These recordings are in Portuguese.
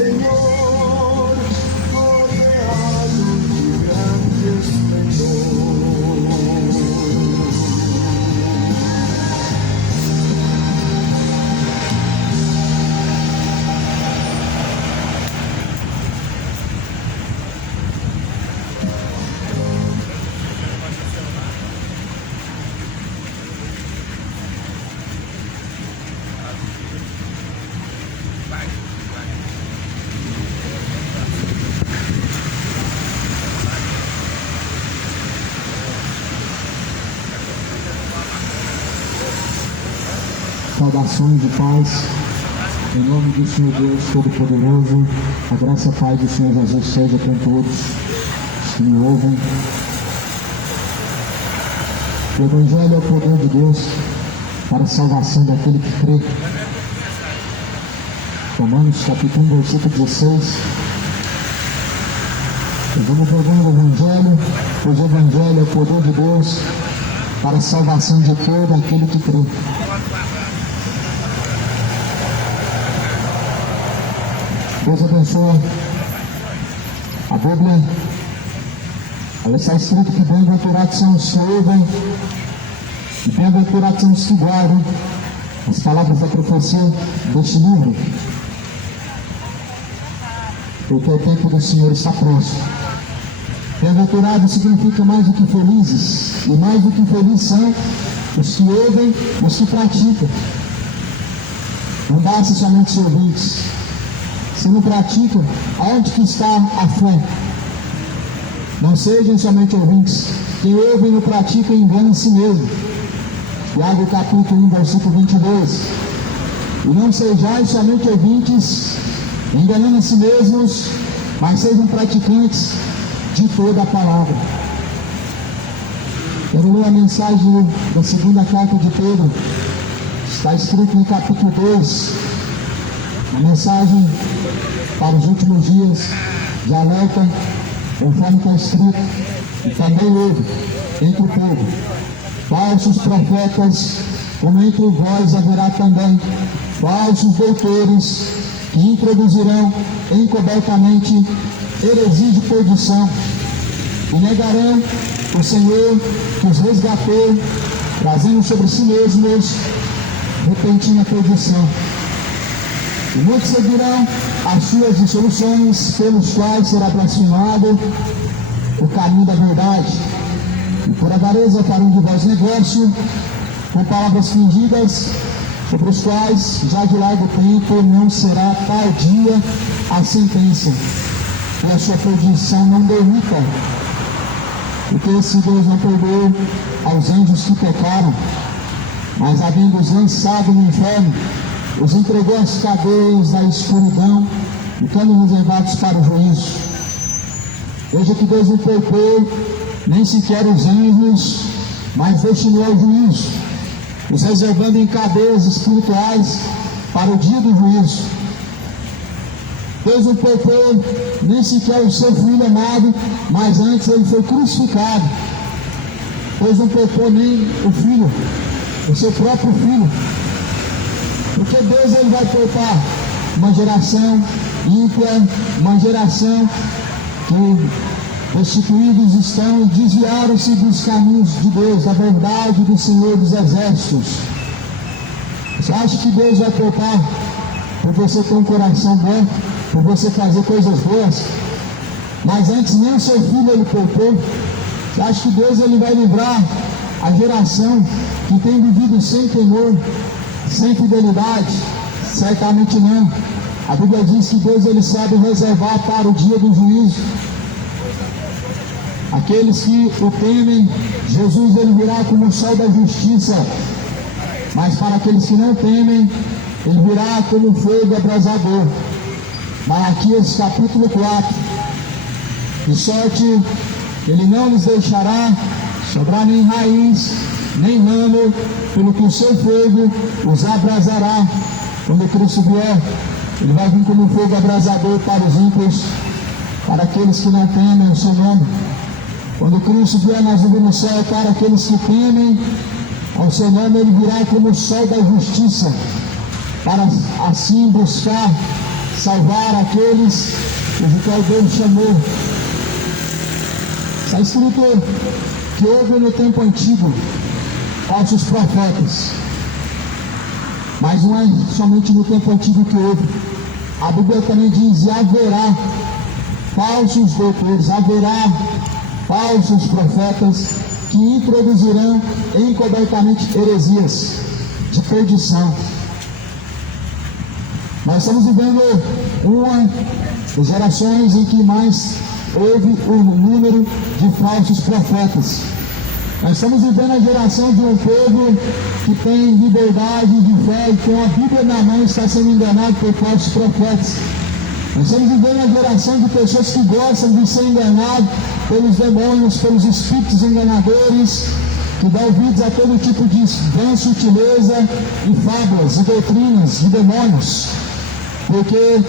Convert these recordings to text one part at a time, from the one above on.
Senhor, rodeado de grande esplendor. Saudações de paz, em nome do Senhor Deus Todo-Poderoso. A graça e a paz do Senhor Jesus seja com todos que me ouvem. O Evangelho é o poder de Deus para a salvação daquele que crê. Romanos capítulo 1, versículo 16. Vamos pregando o Evangelho, pois o Evangelho é o poder de Deus para a salvação de todo aquele que crê. Deus abençoe. A Bíblia, ela está escrito que bem-aventurados são os que ouvem e bem-aventurados são os que guardam as palavras da profecia deste livro, porque o tempo do Senhor está próximo. Bem-aventurado significa mais do que felizes, e mais do que felizes são os que ouvem, os que praticam. Não basta somente ser ouvintes. Se não praticam, aonde que está a fé? Não sejam somente ouvintes. Quem ouve e não pratica engana a si mesmo. Tiago capítulo 1, versículo 22. E não sejais somente ouvintes, enganando a si mesmos, mas sejam praticantes de toda a palavra. Quero ler a mensagem da segunda carta de Pedro. Está escrito no capítulo 2. A mensagem para os últimos dias de alerta, conforme está escrito, e também houve entre o povo falsos profetas, como entre vós haverá também falsos doutores, que introduzirão encobertamente heresia de perdição, e negarão o Senhor que os resgatou, trazendo sobre si mesmos repentina perdição. E muitos seguirão as suas dissoluções, pelos quais será blasfemado o caminho da verdade. E por avareza farão de vós negócio, com palavras fingidas, sobre os quais já de largo tempo não será tardia a sentença, e a sua perdição não derrota. Porque se Deus não perdoou aos anjos que pecaram, mas havendo-os lançado no inferno, os entregou às cadeias da escuridão, ficando reservados para o juízo. Veja que Deus não poupou nem sequer os anjos, mas destinou ao juízo, os reservando em cadeias espirituais para o dia do juízo. Deus não poupou nem sequer o seu filho amado, mas antes ele foi crucificado. Deus não poupou nem o filho, o seu próprio filho. Porque Deus ele vai poupar uma geração ímpia, uma geração que destituídos estão e desviaram-se dos caminhos de Deus, da verdade do Senhor dos Exércitos. Você acha que Deus vai poupar por você ter um coração bom, por você fazer coisas boas? Mas antes nem o seu filho ele poupou. Você acha que Deus ele vai livrar a geração que tem vivido sem temor, sem fidelidade? Certamente não. A Bíblia diz que Deus ele sabe reservar para o dia do juízo aqueles que o temem. Jesus ele virá como o sol da justiça, mas para aqueles que não temem, ele virá como fogo abrasador. Malaquias capítulo 4. De sorte ele não lhes deixará sobrar nem raiz, nem ramo, pelo que o seu fogo os abrasará. Quando Cristo vier, ele vai vir como um fogo abrasador para os ímpios, para aqueles que não temem o seu nome. Quando Cristo vier, nós vamos no céu para aqueles que temem ao seu nome. Ele virá como o sol da justiça, para assim buscar salvar aqueles os qual Deus chamou. Está escrito que houve no tempo antigo falsos profetas, mas não é somente no tempo antigo que houve. A Bíblia também diz: e haverá falsos doutores, haverá falsos profetas que introduzirão encobertamente heresias de perdição. Nós estamos vivendo uma das gerações em que mais houve o número de falsos profetas. Nós estamos vivendo a geração de um povo que tem liberdade de fé e com a Bíblia na mão está sendo enganado por falsos profetas. Nós estamos vivendo a geração de pessoas que gostam de ser enganados pelos demônios, pelos espíritos enganadores, que dão ouvidos a todo tipo de vã sutileza e fábulas e doutrinas de demônios, porque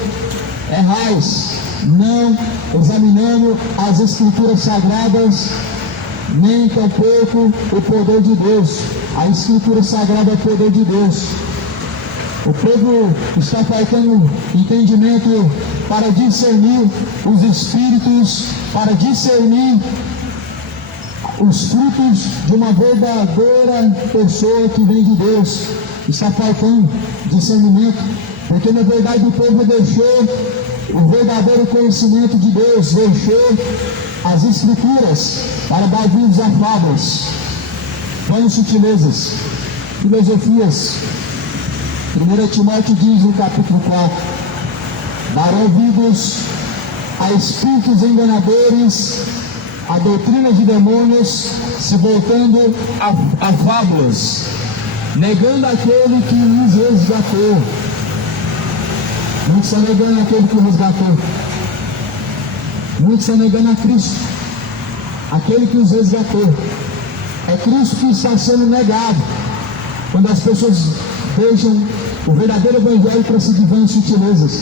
errais não examinando as Escrituras Sagradas, nem tampouco o poder de Deus. A Escritura Sagrada é o poder de Deus. O povo está faltando entendimento para discernir os espíritos, para discernir os frutos de uma verdadeira pessoa que vem de Deus. Está faltando discernimento, porque na verdade o povo deixou o verdadeiro conhecimento de Deus, deixou as Escrituras para dar ouvidos a fábulas, vãs sutilezas, filosofias. 1 Timóteo diz no capítulo 4: dar ouvidos a espíritos enganadores, a doutrina de demônios, se voltando a fábulas, negando aquele que os resgatou. Muitos estão negando aquele que os resgatou. Muitos estão negando a Cristo, aquele que os resgatou. É Cristo que está sendo negado quando as pessoas deixam o verdadeiro evangelho para seguir vãs sutilezas.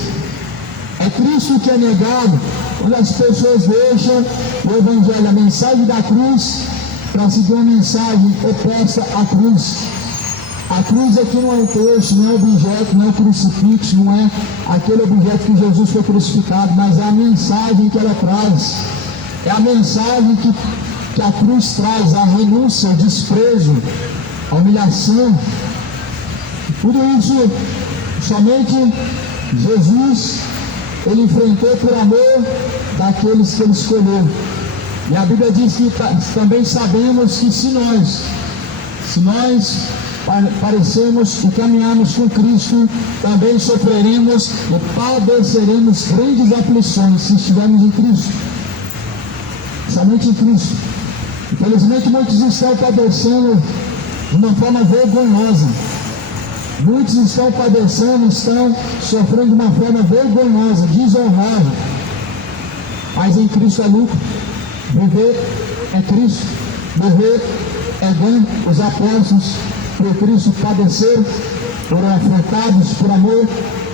É Cristo que é negado quando as pessoas deixam o evangelho, a mensagem da cruz, para seguir uma mensagem oposta à cruz. A cruz aqui não é um texto, não é um objeto, não é um crucifixo, não é aquele objeto que Jesus foi crucificado, mas é a mensagem que ela traz. É a mensagem que a cruz traz: a renúncia, o desprezo, a humilhação. Tudo isso somente Jesus, ele enfrentou por amor daqueles que ele escolheu. E a Bíblia diz que também sabemos que se nós parecemos e caminharmos com Cristo, também sofreremos e padeceremos grandes aflições se estivermos em Cristo. Somente em Cristo. Infelizmente muitos estão padecendo de uma forma vergonhosa. Muitos estão padecendo, estão sofrendo de uma forma vergonhosa, desonrosa. Mas em Cristo é lucro. Viver é Cristo. Morrer é ganho. Os apóstolos por Cristo padeceram, foram afrontados por amor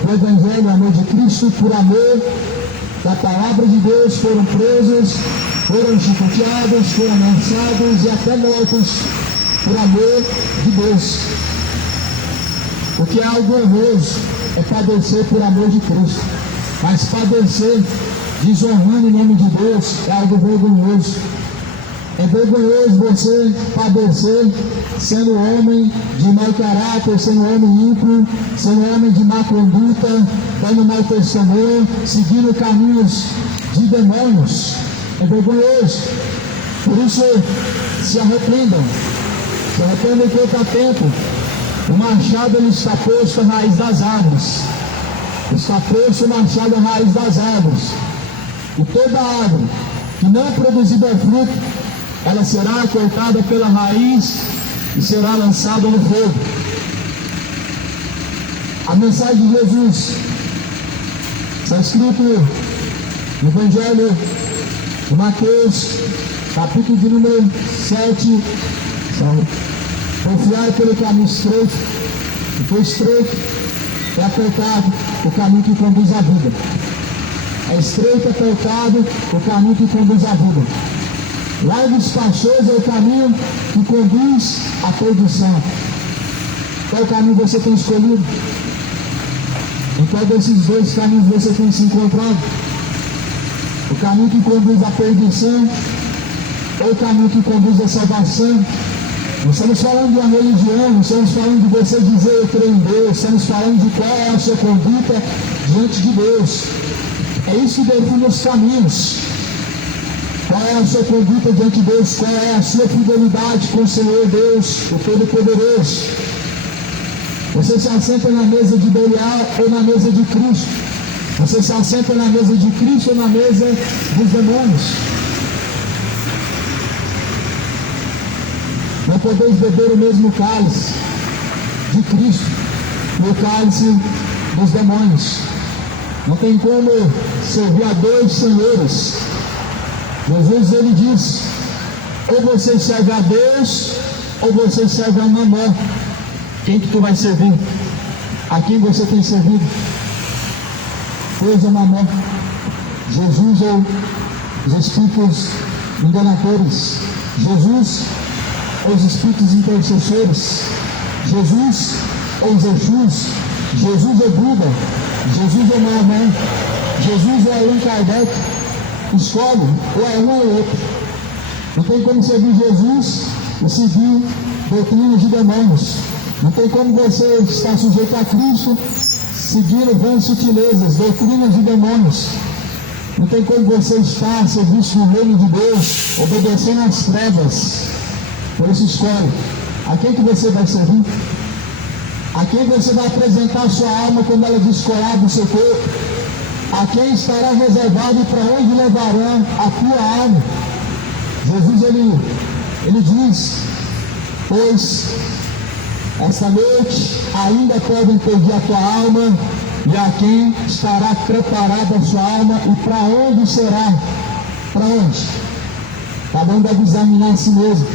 do Evangelho, amor de Cristo, por amor da palavra de Deus, foram presos, foram chicoteados, foram ameaçados e até mortos por amor de Deus. O que é algo honroso é padecer por amor de Cristo, mas padecer desonrando o nome de Deus é algo vergonhoso. É vergonhoso você padecer sendo homem de mau caráter, sendo homem ímpio, sendo homem de má conduta, dando mau testemunho, seguindo caminhos de demônios. É vergonhoso. Por isso, se arrependam. Se arrependam enquanto há tempo. O machado ele está posto à raiz das árvores. Está posto o machado à raiz das árvores. E toda árvore que não produzir fruto, ela será cortada pela raiz e será lançada no fogo. A mensagem de Jesus está escrito no Evangelho de Mateus, capítulo de número 7. Confiar pelo caminho estreito, porque estreito é apertado o caminho que conduz à vida. É estreito e apertado o caminho que conduz à vida. Largo e espaçoso é o caminho que conduz à perdição. Qual caminho você tem escolhido? Em Em qual desses dois caminhos você tem se encontrado? O caminho que conduz à perdição ou o caminho que conduz à salvação? Não estamos falando de uma religião, não estamos falando de você dizer eu creio em Deus, estamos falando de qual é a sua conduta diante de Deus. É isso que define os caminhos. Qual é a sua conduta diante de Deus? Qual é a sua fidelidade com o Senhor Deus, o Todo-Poderoso? Você se assenta na mesa de Belial ou na mesa de Cristo? Você se assenta na mesa de Cristo ou na mesa dos demônios? Não podeis beber o mesmo cálice de Cristo e o cálice dos demônios. Não tem como servir a dois senhores. Jesus, ele diz, ou você serve a Deus, ou você serve a Mamon. Quem que tu vai servir? A quem você tem servido? Deus ou Mamon? Jesus ou os espíritos enganadores? Jesus ou os espíritos intercessores? Jesus ou os Exus? Jesus ou Buda? Jesus ou Maomé? Jesus ou Allan Kardec? Escolhe, ou é um ou outro. Não tem como servir Jesus e seguir doutrinas de demônios. Não tem como você estar sujeito a Cristo seguindo vãs sutilezas, doutrinas de demônios. Não tem como você estar a serviço no reino de Deus, obedecendo às trevas. Por isso escolhe. A quem que você vai servir? A quem você vai apresentar a sua alma quando ela descolar do seu corpo? A quem estará reservado e para onde levará a tua alma? Jesus, ele diz, pois esta noite ainda podem perder a tua alma, e a quem estará preparada a sua alma e para onde será? Para onde? Cada um deve examinar a si mesmo.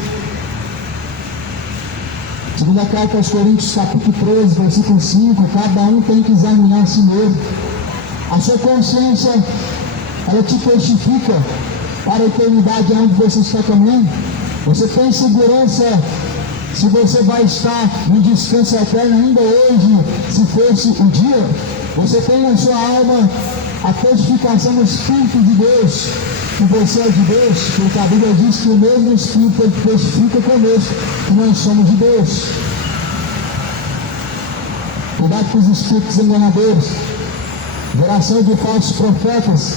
Segunda carta aos Coríntios, capítulo 13, versículo 5, cada um tem que examinar a si mesmo. A sua consciência, ela te testifica para a eternidade onde você está caminhando. Você tem segurança se você vai estar em descanso eterno ainda hoje, se fosse o dia. Você tem na sua alma a testificação do Espírito de Deus, que você é de Deus, porque a Bíblia diz que o mesmo Espírito testifica conosco que nós somos de Deus. Cuidado com os espíritos enganadores, geração de falsos profetas,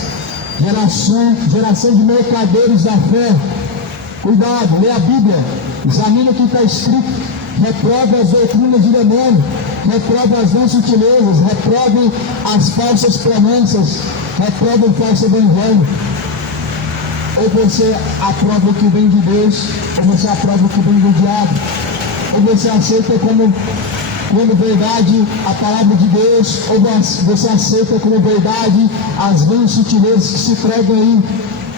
geração de mercadores da fé. Cuidado, lê a Bíblia, examina o que está escrito, reprove as doutrinas de demônio, reprove as vãs sutilezas, reprove as falsas promessas, reprove o falso evangelho. Ou você aprova o que vem de Deus, ou você aprova o que vem do diabo. Ou você aceita como verdade a palavra de Deus, ou você aceita como verdade as vãs sutilezas que se pregam aí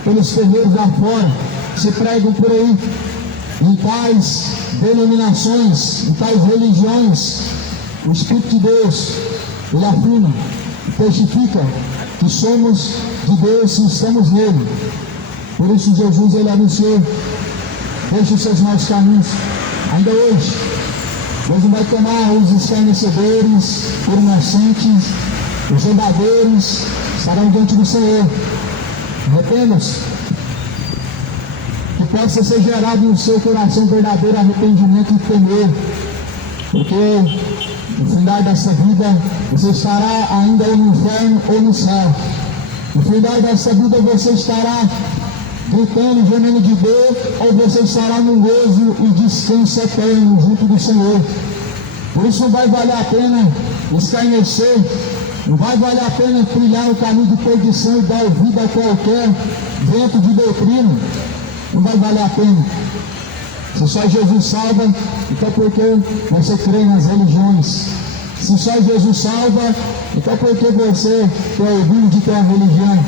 pelos terreiros lá fora, se pregam por aí, em tais denominações, em tais religiões. O Espírito de Deus, ele afirma, testifica que somos de Deus e estamos nele. Por isso Jesus, ele anunciou, deixe os seus maus caminhos. Ainda hoje, Deus não vai tomar os escarnecedores por inocentes, os zombadores estarão diante do Senhor. Arrependa-se. Que possa ser gerado no seu coração verdadeiro arrependimento e temor. Porque no final dessa vida você estará ainda ou no inferno ou no céu. No final dessa vida você estará gritando, gemendo de dor, ou você estará num gozo e descanso eterno junto do Senhor. Por isso não vai valer a pena escarnecer, não vai valer a pena trilhar o caminho de perdição e dar ouvido a qualquer vento de doutrina. Não vai valer a pena. Se só Jesus salva, então porque você crê nas religiões. Se só Jesus salva, então porque você tem orgulho de ter uma religião.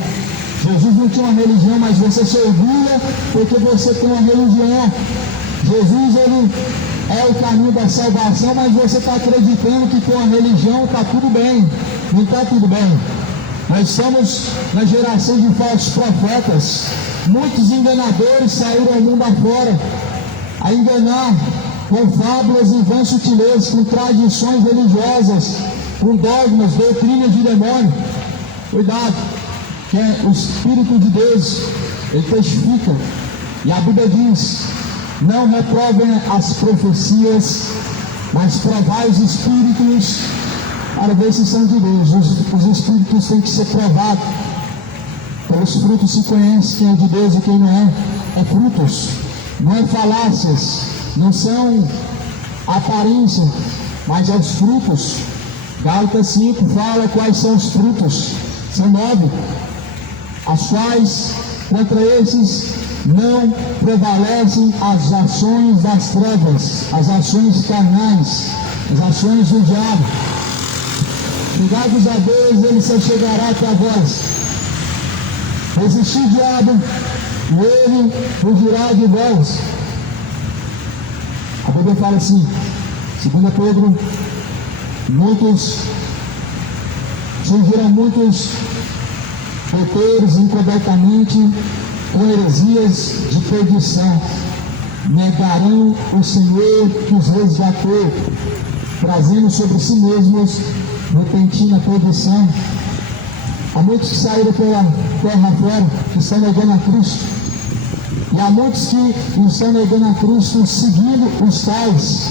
Jesus não tinha uma religião, mas você se orgulha porque você tem uma religião. Jesus, ele é o caminho da salvação, mas você está acreditando que tem uma religião, está tudo bem. Não está tudo bem. Nós estamos na geração de falsos profetas. Muitos enganadores saíram ao mundo afora a enganar com fábulas e vãs sutilezas, com tradições religiosas, com dogmas, doutrinas de demônio. Cuidado, que é o Espírito de Deus, ele testifica. E a Bíblia diz: não reprovem as profecias, mas provai os espíritos para ver se são de Deus. Os espíritos têm que ser provados. Pelos frutos se conhece quem é de Deus e quem não é. É frutos, não é falácias, não são aparência, mas é os frutos. Gálatas 5 fala quais são os frutos. São 9, as quais contra esses não prevalecem as ações das trevas, as ações carnais, as ações do diabo. Chegados a Deus, ele se chegará até a vós. Resistir o diabo, e ele fugirá de vós. A Bíblia fala assim, 2 Pedro, surgirão muitos doutores incobertamente, com heresias de perdição, negarão o Senhor que os resgatou, trazendo sobre si mesmos repentina perdição. Há muitos que saíram pela terra fora, que estão negando a Cristo, e há muitos que estão negando a Cristo seguindo os tais.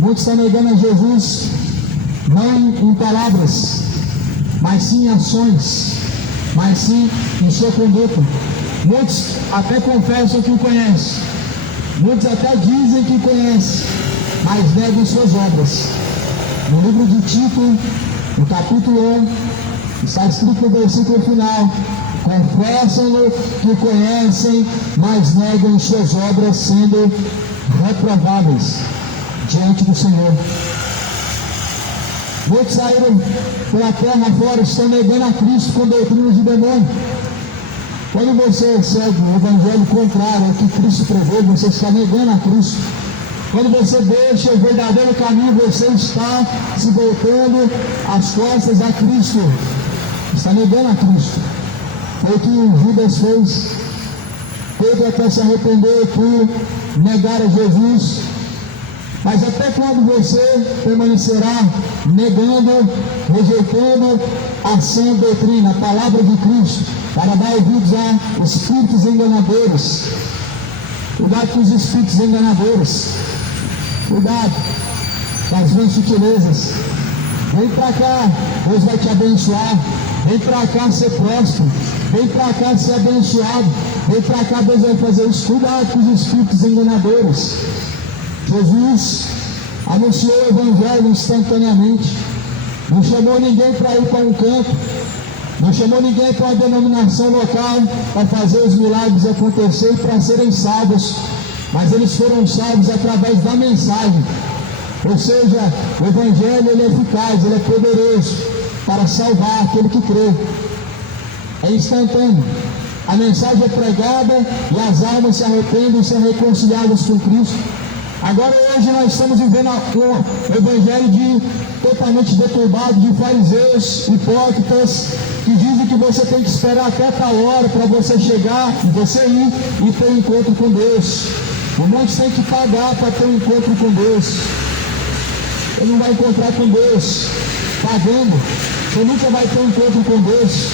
Muitos estão negando a Jesus, não em palavras, mas sim em ações, mas sim em sua conduta. Muitos até confessam que o conhecem, muitos até dizem que conhecem, mas negam suas obras. No livro de Tito, no capítulo 1, está escrito no versículo final: confessam-no que conhecem, mas negam suas obras, sendo reprováveis diante do Senhor. Muitos saíram pela terra fora, estão negando a Cristo com doutrinas de demônio. Quando você segue o evangelho contrário ao que Cristo pregou, você está negando a Cristo. Quando você deixa o verdadeiro caminho, você está se voltando as costas a Cristo. Está negando a Cristo. Foi o que Judas fez. Pedro até se arrependeu por negar a Jesus. Mas até quando você permanecerá negando, rejeitando a sã doutrina, a palavra de Cristo, para dar ouvidos a espíritos enganadores? Cuidado com os espíritos enganadores. Cuidado com as vãs sutilezas. Vem para cá, Deus vai te abençoar. Vem para cá ser próspero. Vem para cá ser abençoado. Vem para cá, Deus vai fazer isso. Cuidado com os espíritos enganadores. Jesus anunciou o evangelho instantaneamente. Não chamou ninguém para ir para um canto. Não chamou ninguém para uma denominação local para fazer os milagres acontecer e para serem salvos. Mas eles foram salvos através da mensagem. Ou seja, o evangelho ele é eficaz, ele é poderoso para salvar aquele que crê. É instantâneo. A mensagem é pregada e as almas se arrependem e são reconciliadas com Cristo. Agora hoje nós estamos vivendo um evangelho totalmente deturbado de fariseus, hipócritas, que dizem que você tem que esperar até tal hora para você chegar, você ir e ter um encontro com Deus. O monte tem que pagar para ter um encontro com Deus. Você não vai encontrar com Deus pagando. Você nunca vai ter um encontro com Deus.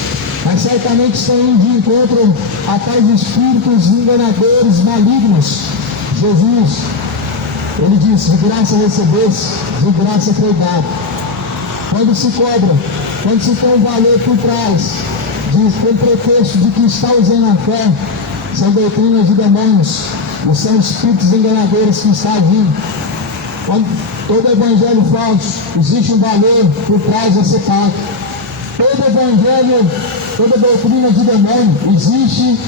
Mas certamente estão indo de encontro a tais espíritos enganadores, malignos. Jesus, ele disse: de graça recebesse, de graça foi dado. Quando se cobra, quando se tem um valor por trás, com pretexto de que está usando a fé, são doutrinas de demônios, e são espíritos enganadores que estão agindo. Quando todo evangelho falso, existe um valor por trás a ser pago. Todo evangelho, toda doutrina de demônio, existe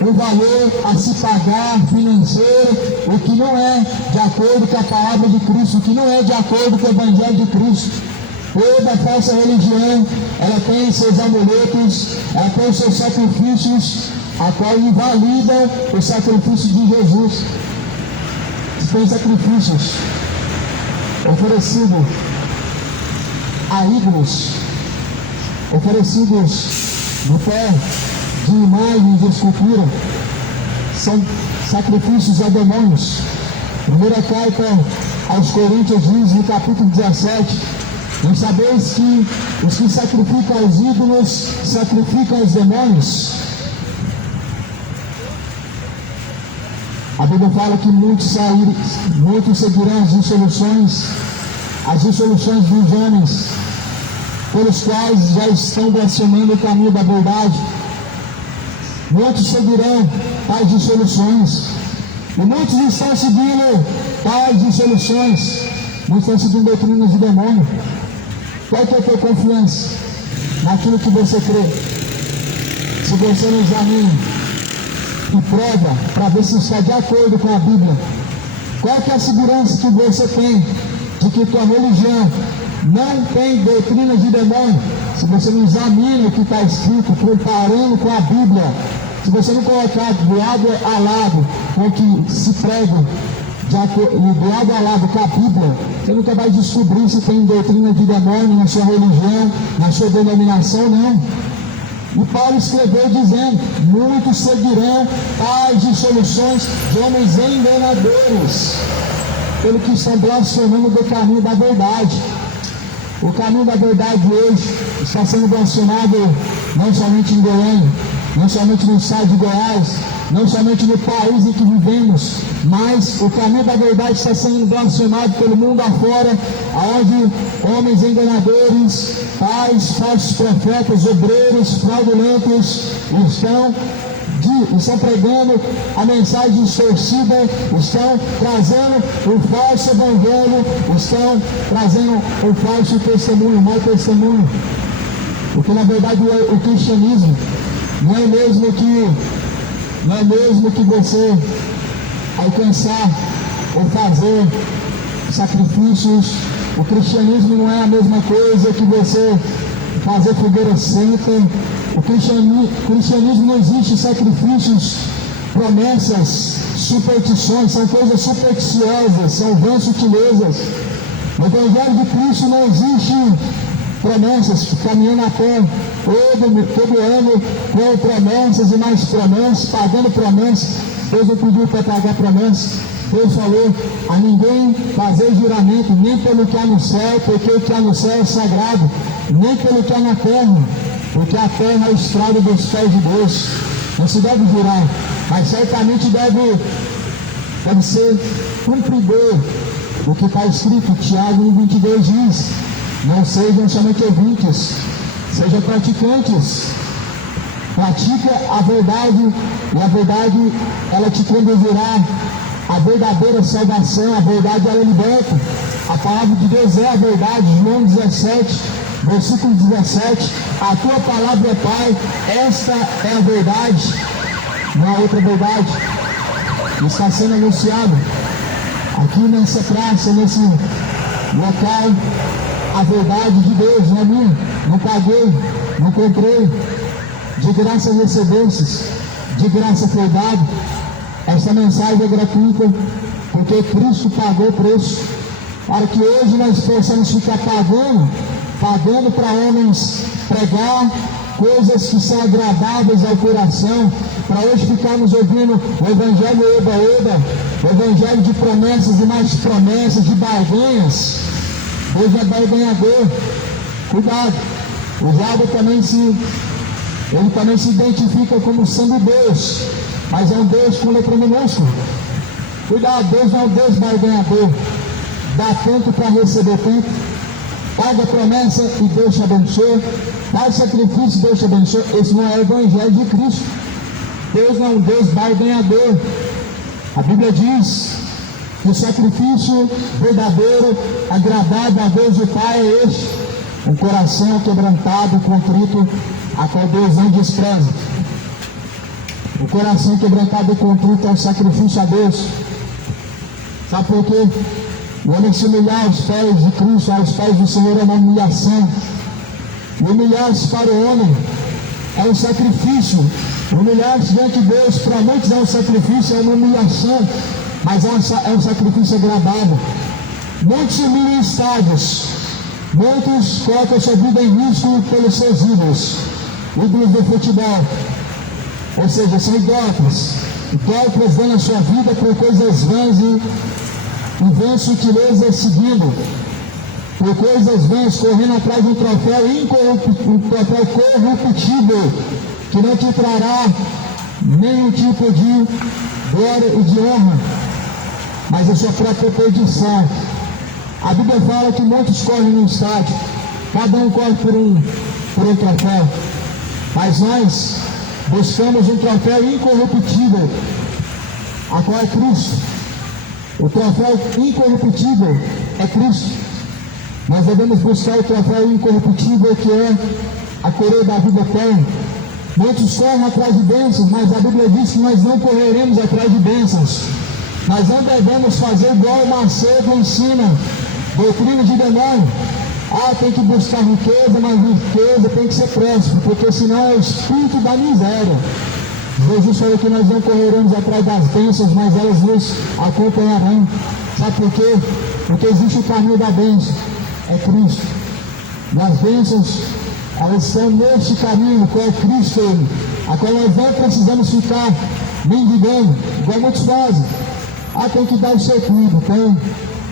um valor a se pagar financeiro, o que não é de acordo com a palavra de Cristo, o que não é de acordo com o evangelho de Cristo. Toda falsa religião, ela tem seus amuletos, ela tem os seus sacrifícios, a qual invalida o sacrifício de Jesus. Tem sacrifícios oferecidos a ídolos, oferecidos no pé de imagens de escultura, são sacrifícios a demônios. Primeira carta aos Coríntios diz no capítulo 17 Não sabeis que os que sacrificam aos ídolos sacrificam aos demônios? A Bíblia fala que muitos seguirão as dissoluções dos homens, pelos quais já estão blasfemando o caminho da verdade. Muitos seguirão tais dissoluções, e muitos estão seguindo tais dissoluções, muitos estão seguindo doutrinas de demônio. Qual que é a tua confiança naquilo que você crê? Se você não examina e prova para ver se está de acordo com a Bíblia, qual que é a segurança que você tem de que tua religião não tem doutrina de demônio? Se você não examina o que está escrito, comparando com a Bíblia, se você não colocar do lado a lado com o que se prega, do lado a lado com a Bíblia, você nunca vai descobrir se tem doutrina de demônio na sua religião, na sua denominação, não. E Paulo escreveu dizendo: muitos seguirão tais dissoluções de homens enganadores, pelo que estão blasfemando do caminho da verdade. O caminho da verdade hoje está sendo blasfemado não somente em Goiânia, não somente no estado de Goiás, não somente no país em que vivemos, mas o caminho da verdade está sendo blasfemado pelo mundo afora, onde homens enganadores, tais falsos profetas, obreiros fraudulentos estão pregando a mensagem distorcida, estão trazendo o falso evangelho, estão trazendo o falso testemunho, o mau testemunho. Porque na verdade o cristianismo não é mesmo que você alcançar ou fazer sacrifícios. O cristianismo não é a mesma coisa que você fazer fogueira santa. O cristianismo não existe sacrifícios, promessas, superstições, são coisas supersticiosas, são vãs sutilezas. No Evangelho de Cristo não existe promessas, caminhando a pé todo ano com promessas e mais promessas, pagando promessas. Deus não pediu para pagar promessas. Deus falou a ninguém fazer juramento, nem pelo que há no céu, porque o que há no céu é sagrado, nem pelo que há na terra, porque a terra é o estrado dos pés de Deus. Não se deve jurar, mas certamente deve ser cumpridor do que está escrito. Tiago 1:22 diz: não sejam somente ouvintes, sejam praticantes. Pratica a verdade, e a verdade ela te conduzirá à verdadeira salvação. A verdade ela liberta. A palavra de Deus é a verdade. João 17, versículo 17: a tua palavra é Pai, esta é a verdade, não há outra verdade. Está sendo anunciado aqui nessa praça, nesse local, a verdade de Deus, não é minha, não paguei, não comprei, de graça recebestes, de graça foi dado. Essa mensagem é gratuita, porque Cristo pagou o preço, para que hoje nós possamos ficar pagando para homens pregar coisas que são agradáveis ao coração, para hoje ficarmos ouvindo o evangelho oba-oba, o evangelho de promessas e mais promessas, de barganhas. Deus é barganhador. Cuidado, o diabo também se identifica como sendo Deus, mas é um Deus com letra minúscula. Cuidado, Deus não é um Deus barganhador. Dá tanto para receber tanto. Paga a promessa e Deus te abençoa. Faz sacrifício e Deus te abençoa. Esse não é o evangelho de Cristo. Deus não é um Deus barganhador. A Bíblia diz que o sacrifício verdadeiro, agradável a Deus o Pai é este: um coração quebrantado, contrito, a qual Deus não despreza. O coração quebrantado e contrito é um sacrifício a Deus. Sabe por quê? O homem se humilhar aos pés de Cristo, aos pés do Senhor, é uma humilhação. E humilhar-se para o homem é um sacrifício. Humilhar-se diante de Deus, para muitos é um sacrifício, é uma humilhação, mas é um sacrifício agradável. Muitos se humilham em estádios, muitos colocam sua vida em risco pelos seus ídolos do futebol, ou seja, são idólatras dando a sua vida por coisas vãs e vãs sutilezas seguindo. por coisas vãs, correndo atrás de um troféu corruptível, que não te trará nenhum tipo de glória e de honra, mas a sua própria perdição. A Bíblia fala que muitos correm no estádio, cada um corre por um troféu, mas nós buscamos um troféu incorruptível, a qual é Cristo. O troféu incorruptível é Cristo. Nós devemos buscar o troféu incorruptível, que é a coroa da vida eterna. Muitos correm atrás de bênçãos, mas a Bíblia diz que nós não correremos atrás de bênçãos. Nós não devemos fazer igual o Macedo ensina, doutrina de demônio. Tem que buscar riqueza, mas riqueza tem que ser próspero, porque senão é o espírito da miséria. Jesus falou que nós não correremos atrás das bênçãos, mas elas nos acompanharão. Sabe por quê? Porque existe o caminho da bênção, é Cristo. E as bênçãos, elas estão neste caminho, que é Cristo, a qual nós não precisamos ficar mendigando, igual muitos fazem. Tem que dar o seu tudo,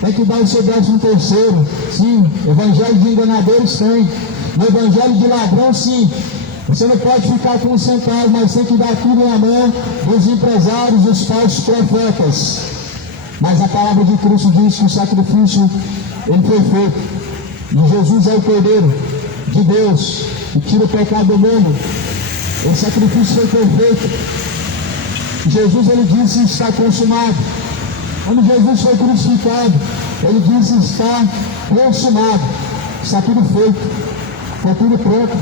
tem que dar o seu 13º. Sim, evangelho de enganadores tem. No evangelho de ladrão, sim. Você não pode ficar com 100 centavos, mas tem que dar tudo na mão dos empresários, dos falsos profetas. Mas a palavra de Cristo diz que o sacrifício, ele foi feito. E Jesus é o Cordeiro de Deus, que tira o pecado do mundo. O sacrifício foi perfeito. Jesus, ele disse: está consumado. Quando Jesus foi crucificado, ele disse: está consumado. Está tudo feito, está tudo pronto.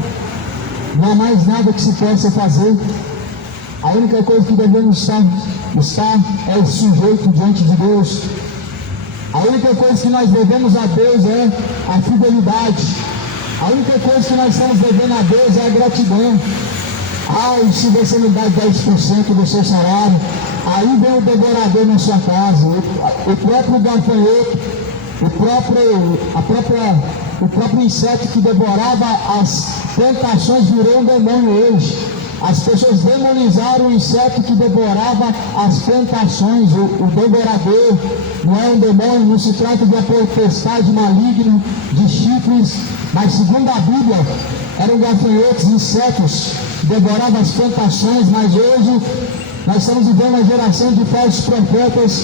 Não há mais nada que se possa fazer. A única coisa que devemos estar é sujeito diante de Deus. A única coisa que nós devemos a Deus é a fidelidade. A única coisa que nós estamos devendo a Deus é a gratidão. E se você não dá 10% do seu salário, aí vem o devorador na sua casa, o próprio gafanhoto, o próprio inseto que devorava as plantações virou um demônio hoje. As pessoas demonizaram o inseto que devorava as plantações. O devorador não é um demônio, não se trata de uma potestade maligna, de chifres, mas segundo a Bíblia, eram gafanhotos, insetos que devoravam as plantações. Mas hoje nós estamos vivendo uma geração de falsos profetas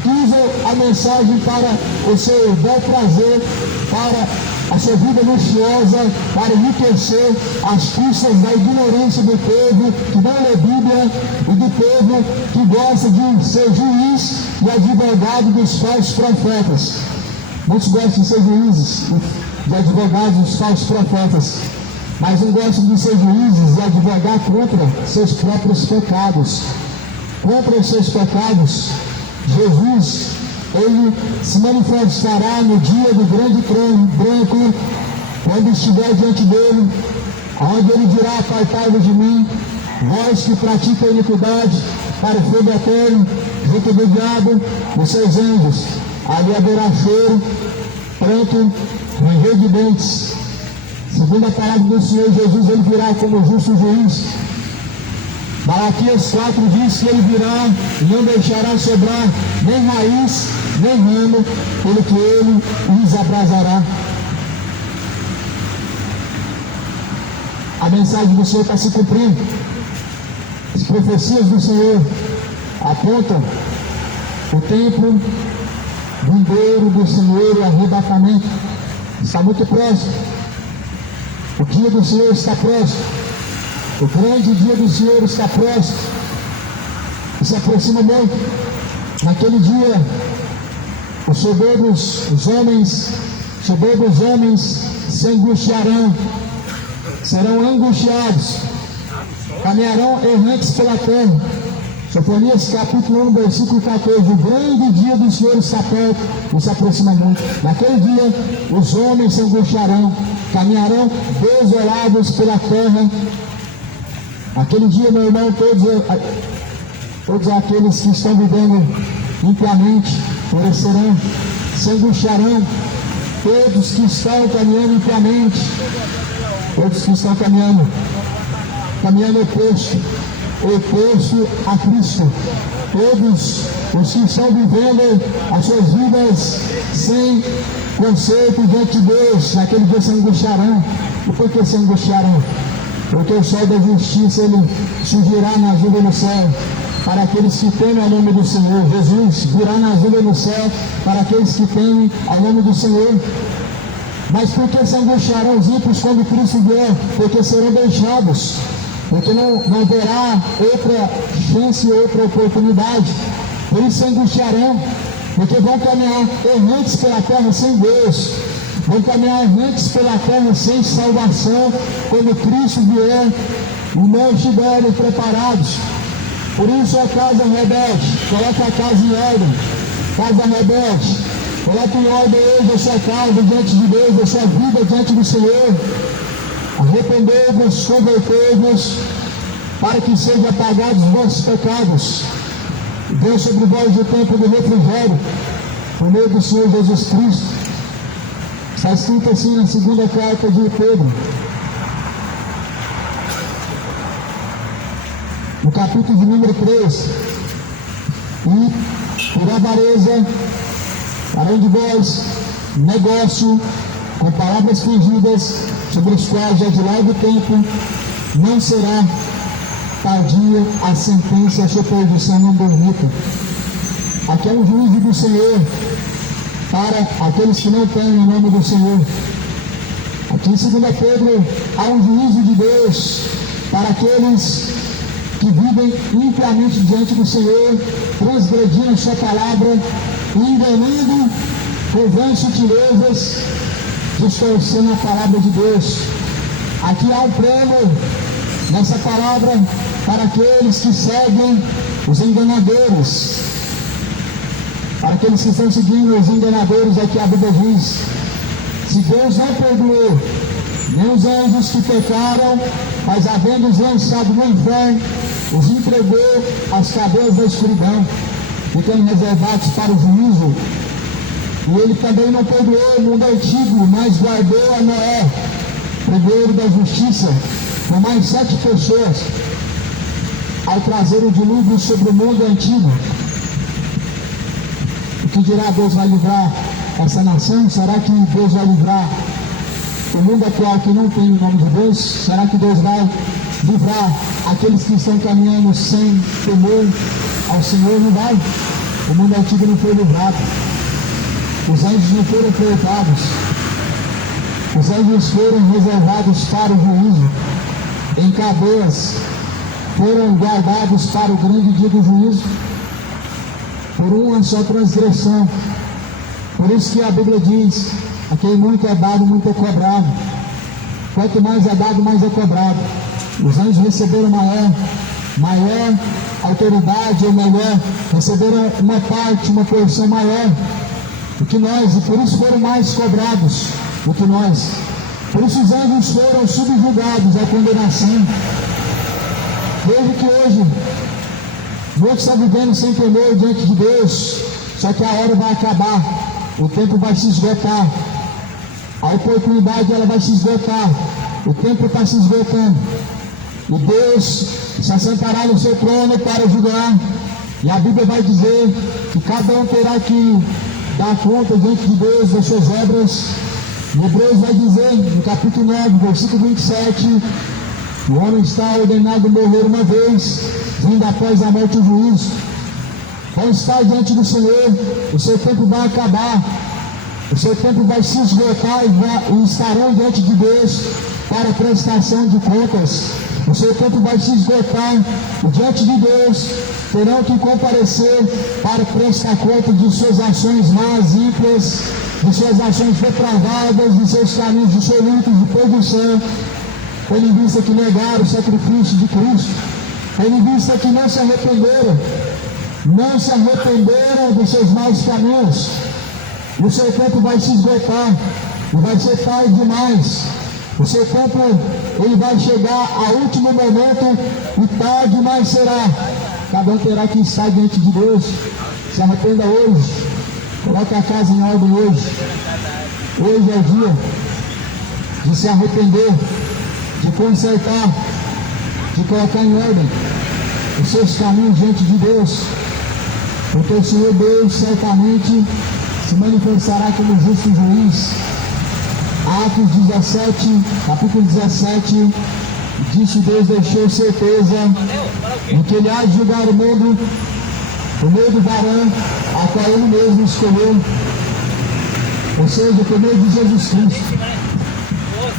que usam a mensagem para o seu bel prazer, para a sua vida luxuosa, para enriquecer as custas da ignorância do povo que não lê Bíblia e do povo que gosta de ser juiz e advogado dos falsos profetas. Muitos gostam de ser juízes e advogados dos falsos profetas, mas não gostam de ser juízes e advogar contra seus próprios pecados. Contra os seus pecados, Jesus, ele se manifestará no dia do grande trono branco, quando estiver diante dele, onde ele dirá: apartai-vos de mim, vós que praticam a iniquidade, para o fogo eterno, junto do diabo e seus anjos. Ali haverá choro, pranto, ranger de dentes. Segundo a palavra do Senhor Jesus, ele virá como justo juiz. Malaquias 4 diz que ele virá e não deixará sobrar nem raiz, nem ramo, pelo que ele os abrasará. A mensagem do Senhor está se cumprindo. As profecias do Senhor apontam o tempo vindouro do Senhor, o arrebatamento está muito próximo. O dia do Senhor está próximo. O grande dia do Senhor está próximo e se aproxima muito. Naquele dia, os soberbos homens se angustiarão, serão angustiados, caminharão errantes pela terra. Sofonias capítulo 1, versículo 14. O grande dia do Senhor está perto e se aproxima muito. Naquele dia, os homens se angustiarão, caminharão desolados pela terra. Aquele dia, meu irmão, todos aqueles que estão vivendo impiamente florescerão, se angustiarão. Todos que estão caminhando impiamente, todos que estão caminhando oposto a Cristo, todos os que estão vivendo as suas vidas sem conserto diante de Deus, naquele dia se angustiarão. E por que se angustiarão? Porque o sol da justiça, ele surgirá nas nuvens no céu, para aqueles que temem ao nome do Senhor. Jesus virá nas nuvens no céu, para aqueles que temem ao nome do Senhor. Mas por que se angustiarão os ímpios quando Cristo vier? Porque serão deixados, porque não haverá outra chance, outra oportunidade. Por isso se angustiarão, porque vão caminhar errantes pela terra sem Deus, vão caminhar errantes pela terra sem salvação, quando Cristo vier e não estiverem preparados. Por isso a casa rebelde, coloque a casa em ordem. Casa rebelde, coloque em ordem hoje a sua casa diante de Deus, a sua vida diante do Senhor. Arrependei-vos, convertei-vos, para que sejam apagados os vossos pecados. Venha sobre vós o tempo do refrigério, por meio do Senhor Jesus Cristo. Está escrito assim na segunda carta de Pedro, no capítulo de número 3. E por avareza farão de vós negócio com palavras fingidas, sobre os quais já de largo tempo não será tardia a sentença, a sua perdição não dormita. Aqui é um juízo do Senhor para aqueles que não têm o nome do Senhor. Aqui em 2 Pedro há um juízo de Deus para aqueles que vivem impiamente diante do Senhor, transgredindo a sua palavra, enganando com vãs sutilezas, distorcendo a palavra de Deus. Aqui há um prêmio nessa palavra para aqueles que seguem os enganadores. Para aqueles que estão seguindo os enganadores, aqui a Bíblia diz: se Deus não perdoou nem os anjos que pecaram, mas havendo-os lançado no inferno, os entregou às cadeias da escuridão, ficando reservados para o juízo. E ele também não perdoou o mundo antigo, mas guardou a Noé, pregoeiro da justiça, com mais 7 pessoas, ao trazer o dilúvio sobre o mundo antigo. O que dirá Deus vai livrar essa nação? Será que Deus vai livrar o mundo atual que não tem o nome de Deus? Será que Deus vai livrar aqueles que estão caminhando sem temor ao Senhor? Não vai. O mundo antigo não foi livrado. Os anjos não foram poupados. Os anjos foram reservados para o juízo, em cadeias, foram guardados para o grande dia do juízo, por uma só transgressão. Por isso que a Bíblia diz: a quem muito é dado, muito é cobrado. Quanto mais é dado, mais é cobrado. Os anjos receberam maior autoridade, ou melhor, receberam uma parte, uma porção maior do que nós, e por isso foram mais cobrados do que nós. Por isso os anjos foram subjugados à condenação. Veja que hoje muitos estão vivendo sem temor diante de Deus, só que a hora vai acabar, o tempo vai se esgotar, a oportunidade ela vai se esgotar, o tempo está se esgotando, e Deus se assentará no seu trono para julgar, e a Bíblia vai dizer que cada um terá que dar conta diante de Deus das suas obras. Em Hebreus vai dizer, no capítulo 9, versículo 27, o homem está ordenado a morrer uma vez, vindo após a morte o juízo. Vão estar diante do Senhor, o seu tempo vai acabar, o seu tempo vai se esgotar e estarão diante de Deus para prestação de contas. O seu tempo vai se esgotar e diante de Deus terão que comparecer para prestar conta de suas ações más, ímpias, de suas ações depravadas, de seus caminhos dissolutos de perdição, tendo em vista que negaram o sacrifício de Cristo, tendo em vista que não se arrependeram dos seus maus caminhos. E o seu tempo vai se esgotar, e vai ser tarde demais. O seu tempo, ele vai chegar ao último momento, e tarde demais será. Cada um terá que estar diante de Deus. Se arrependa hoje, coloque a casa em ordem hoje. Hoje é o dia de se arrepender, de consertar, de colocar em ordem os seus caminhos diante de Deus, porque o Senhor Deus certamente se manifestará como justo juiz. Atos 17, capítulo 17, disse Deus deixou certeza em que ele há de julgar o mundo por meio do varão a qual ele mesmo escolheu, ou seja, por meio de Jesus Cristo.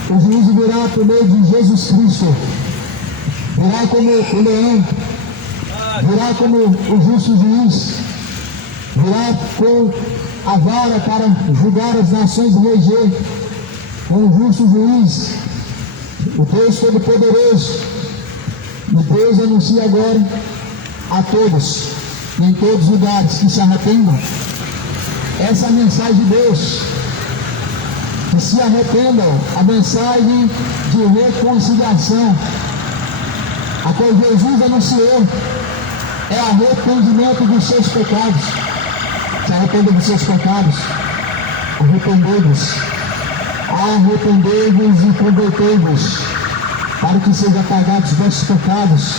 O juízo virá por meio de Jesus Cristo, virá como o leão, virá como o justo juiz, virá com a vara para julgar as nações e reger, com o justo juiz, o Deus Todo-Poderoso. E Deus anuncia agora a todos, em todos os lugares, que se arrependam. Essa é a mensagem de Deus, que se arrependam, a mensagem de reconciliação, a qual Jesus anunciou, é arrependimento dos seus pecados. Se arrependam dos seus pecados, arrependei-vos, arrependei-vos e convertei-vos, para que sejam apagados os vossos pecados.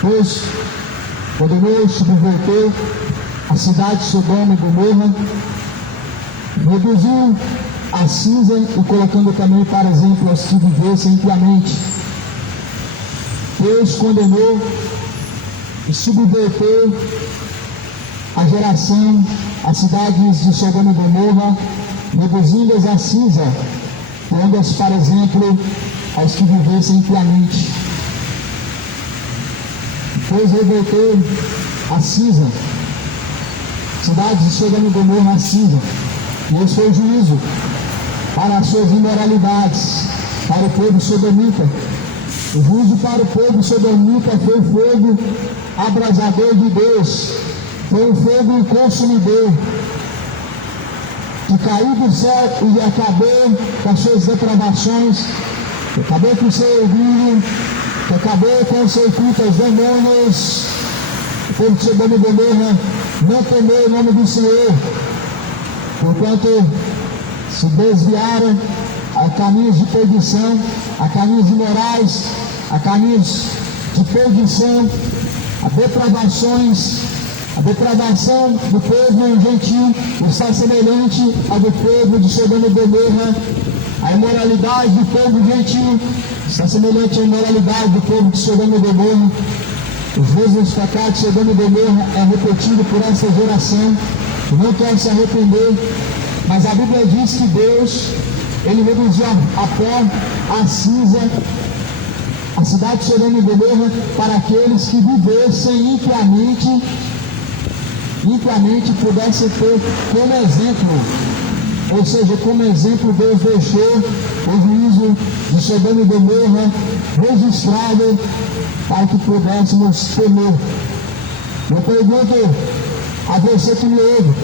Pois, quando Deus subverteu a cidade de Sodoma e Gomorra, reduziu a cinza e colocando também para exemplo aos que vivessem impiamente. Deus condenou e subverteu a geração, as cidades de Sodoma e Gomorra, reduzindo-as a cinza, pondo-as para exemplo aos que vivessem impiamente. Deus reverteu a cinza, cidades de Sodoma e Gomorra a cinza, e esse foi o juízo para as suas imoralidades, para o povo sodomita. O juízo para o povo sodomita foi o fogo abrasador de Deus, foi o fogo consumidor, que caiu do céu e acabou com as suas depravações, que acabou com o seu orgulho, que acabou com o seu culto aos demônios. O povo de Sodoma e Gomorra não temeu o nome do Senhor, porquanto se desviaram a caminhos de perdição, a caminhos imorais, a caminhos de perdição, a depravações. A depravação do povo gentil está semelhante à do povo de Sodoma e Gomorra. A imoralidade do povo gentil está semelhante à imoralidade do povo de Sodoma e Gomorra. Os mesmos pecados de Sodoma e Gomorra é repetido por essa geração que não quer se arrepender. Mas a Bíblia diz que Deus, ele reduziu a pó, a cinza, a cidade de Sodoma e Gomorra para aqueles que vivessem impiamente pudessem ter como exemplo, ou seja, como exemplo Deus deixou o juízo de Sodoma e Gomorra registrado para que pudéssemos temer. Eu pergunto a você que me ouve,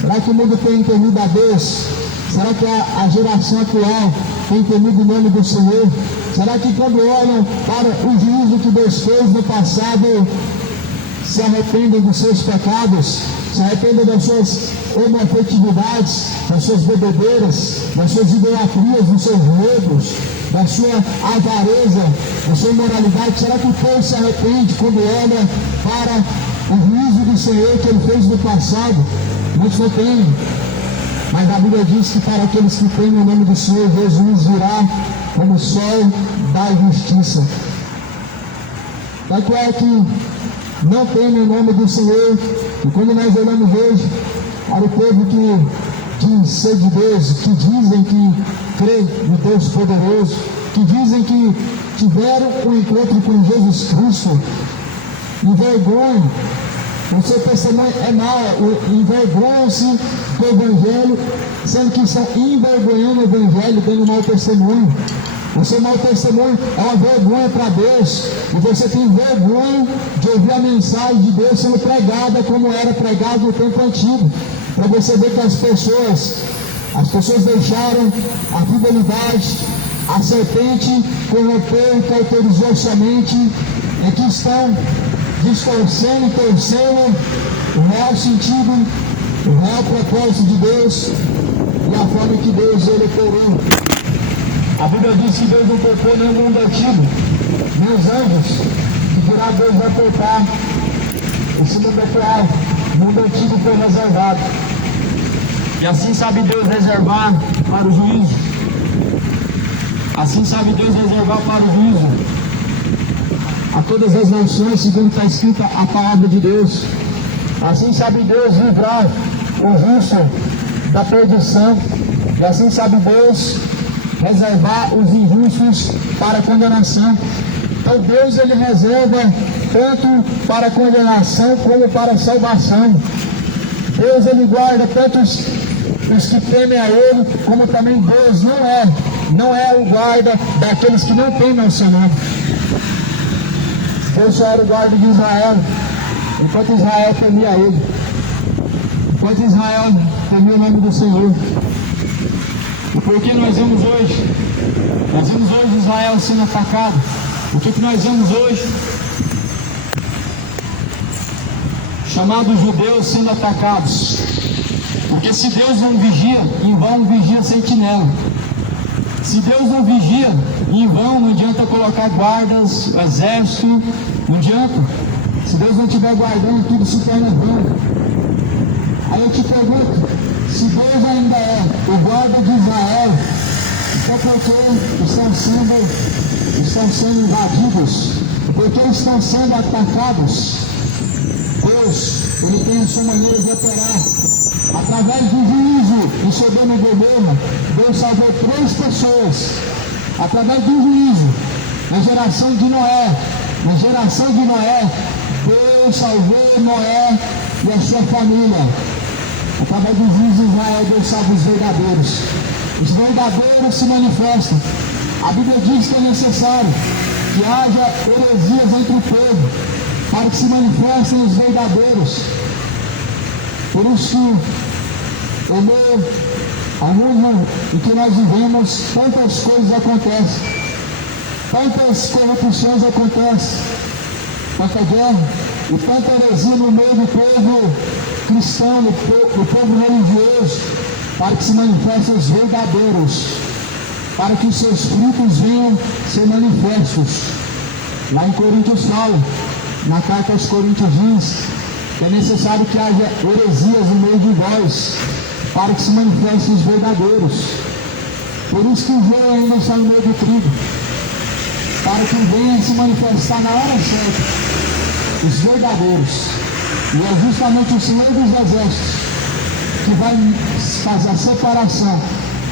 será que o mundo tem temido a Deus? Será que a geração atual tem temido o nome do Senhor? Será que quando olham para o juízo que Deus fez no passado, se arrependem dos seus pecados, se arrependem das suas homoafetividades, das suas bebedeiras, das suas idolatrias, dos seus roubos, da sua avareza, da sua imoralidade? Será que o povo se arrepende quando olha para o juízo do Senhor que ele fez no passado? Muitos não têm. Mas a Bíblia diz que para aqueles que temem o nome do Senhor, Jesus virá como o sol da justiça. Tanto é que não temem o nome do Senhor, e quando nós olhamos hoje para o povo que diz ser de Deus, que dizem que crê no Deus poderoso, que dizem que tiveram um encontro com Jesus Cristo, envergonham, o seu testemunho é mau, envergonham-se do Evangelho, sendo que estão envergonhando o Evangelho, dando mau testemunho. O seu mau testemunho é uma vergonha para Deus, e você tem vergonha de ouvir a mensagem de Deus sendo pregada como era pregada no tempo antigo, para você ver que as pessoas deixaram a fidelidade, a serpente corrompeu e cauterizou sua mente, e que estão distorcendo e torcendo o real sentido, o real propósito de Deus e a forma que Deus ele operou. A Bíblia diz que Deus não poupou nem o mundo antigo, nem os anjos, que dirá Deus vai poupar esse mundo atual. mundo antigo foi reservado. E assim sabe Deus reservar para o juízo. Assim sabe Deus reservar para o juízo a todas as nações, segundo está escrita a palavra de Deus. Assim sabe Deus livrar o justo da perdição. E assim sabe Deus reservar os injustos para a condenação. Então Deus ele reserva tanto para a condenação como para a salvação. Deus ele guarda tanto os que temem a Ele, como também Deus não é o guarda daqueles que não temem ao seu nome. Deus só era o guarda de Israel, enquanto Israel temia a Ele. Enquanto Israel temia o nome do Senhor. E por que nós vemos hoje? Nós vemos hoje Israel sendo atacado. O que nós vemos hoje? Chamados judeus sendo atacados. Porque se Deus não vigia, em vão vigia a sentinela. Se Deus não vigia, em vão não adianta colocar guardas, exército, não adianta. Se Deus não estiver guardando, tudo se torna vão. Aí eu te pergunto, se Deus ainda é o guarda de Israel, então por que estão sendo invadidos? Por que estão sendo atacados? Deus, Ele tem a sua maneira de operar. Através do juízo em Sodoma e Gomorra, Deus salvou 3 pessoas. Através do juízo, na geração de Noé, Deus salvou Noé e a sua família. Através do juízo de Israel, Deus salva os verdadeiros. Os verdadeiros se manifestam. A Bíblia diz que é necessário que haja heresias entre o povo, para que se manifestem os verdadeiros. Por isso, no meio ao mundo em que nós vivemos, tantas coisas acontecem, tantas corrupções acontecem, tanta guerra e tanta heresia no meio do povo cristão, do povo religioso, para que se manifestem os verdadeiros, para que os seus frutos venham ser manifestos. Lá em Coríntios fala, na carta aos Coríntios diz que é necessário que haja heresias no meio de vós, para que se manifestem os verdadeiros. Por isso que o joio ainda está no meio do trigo, para que venha se manifestar na hora certa os verdadeiros. E é justamente o Senhor dos Exércitos que vai fazer a separação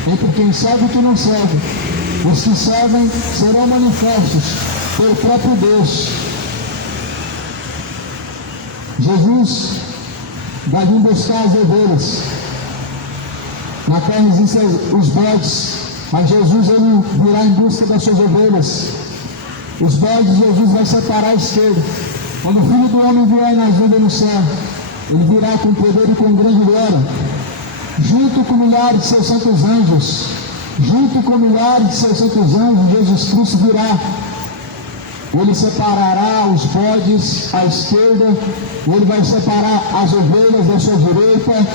entre quem serve e quem não serve. Os que servem serão manifestos pelo próprio Deus. Jesus vai vir buscar as ovelhas. Na terra existem os bodes, mas Jesus ele virá em busca das suas ovelhas. Os bodes, Jesus vai separar a esquerda. Quando o Filho do Homem vier nas nuvens no céu, ele virá com poder e com grande glória, junto com milhares de seus santos anjos. Junto com milhares de seus santos anjos, Jesus Cristo virá. Ele separará os bodes à esquerda, ele vai separar as ovelhas da sua direita.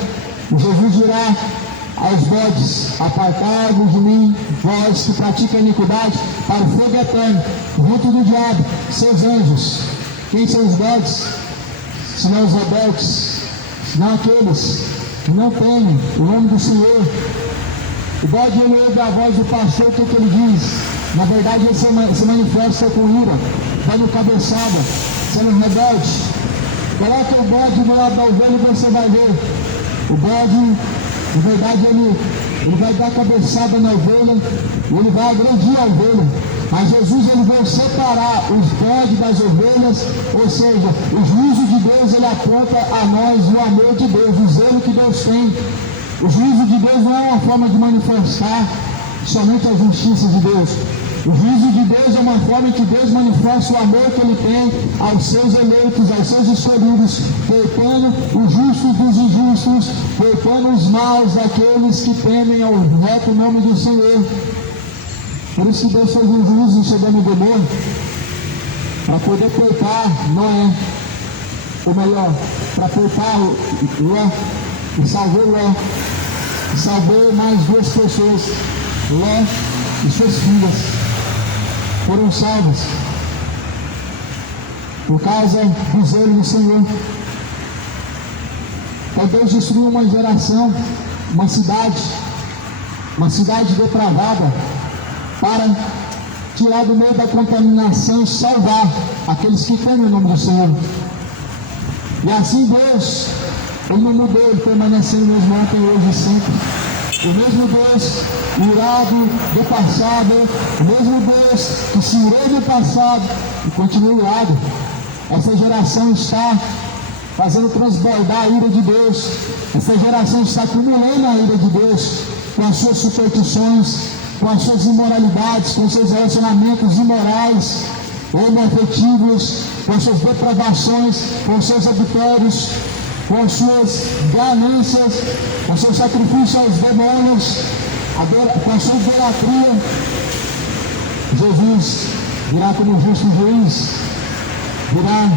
Jesus dirá aos bodes: apartai-vos de mim, vós que praticam iniquidade, para o fogo eterno, junto do diabo, seus anjos. Quem são os bodes? Senão os rebeldes, senão aqueles que não temem o nome do Senhor. O bode ele ouve a voz do pastor, o que ele diz? Na verdade ele se manifesta com ira, dando cabeçada, sendo rebelde. Coloca o bode no lado da ovelha e você vai ver. O bode, na verdade, ele vai dar cabeçada na ovelha, ele vai agredir a ovelha. Mas Jesus ele vai separar os bodes das ovelhas, ou seja, o juízo de Deus ele aponta a nós o amor de Deus, o zelo que Deus tem. O juízo de Deus não é uma forma de manifestar somente a justiça de Deus. O juízo de Deus é uma forma que Deus manifesta o amor que Ele tem aos seus eleitos, aos seus escolhidos, poupando os justos dos injustos, poupando os maus daqueles que temem ao reto nome do Senhor. Por isso que Deus fez um juízo em Sodoma e Gomorra, para poder poupar Noé, ou melhor, para poupar Ló, e salvou Ló, e salvou mais 2 pessoas, Ló e suas filhas. Foram salvas por causa do zelo do Senhor. Então Deus destruiu uma geração, uma cidade depravada, para tirar do meio da contaminação e salvar aqueles que temem o nome do Senhor. E assim Deus, Ele não mudou, Ele permaneceu mesmo ontem, hoje e sempre. O mesmo Deus irado do passado, o mesmo Deus que se irou do passado e continua irado. Essa geração está fazendo transbordar a ira de Deus. Essa geração está acumulando a ira de Deus com as suas superstições, com as suas imoralidades, com seus relacionamentos imorais, homoafetivos, com suas depravações, com seus adultérios, com suas ganâncias, com seu sacrifício aos demônios, com a sua idolatria. Jesus virá como justo juiz, virá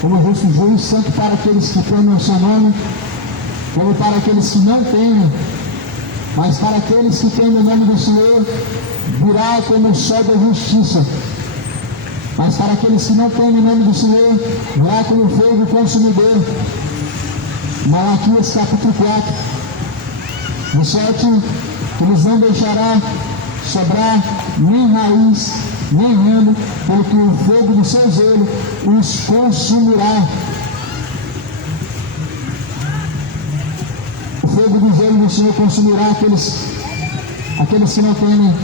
como justo juiz, tanto para aqueles que temem o seu nome, como para aqueles que não temem. Mas para aqueles que temem o nome do Senhor, virá como o sol da justiça. Mas para aqueles que não temem o nome do Senhor, virá como fogo consumidor. Malaquias capítulo 4, no 7, que nos não deixará sobrar nem raiz, nem ramo, porque o fogo do seu zelo os consumirá. O fogo do zelo do Senhor consumirá aqueles que não temem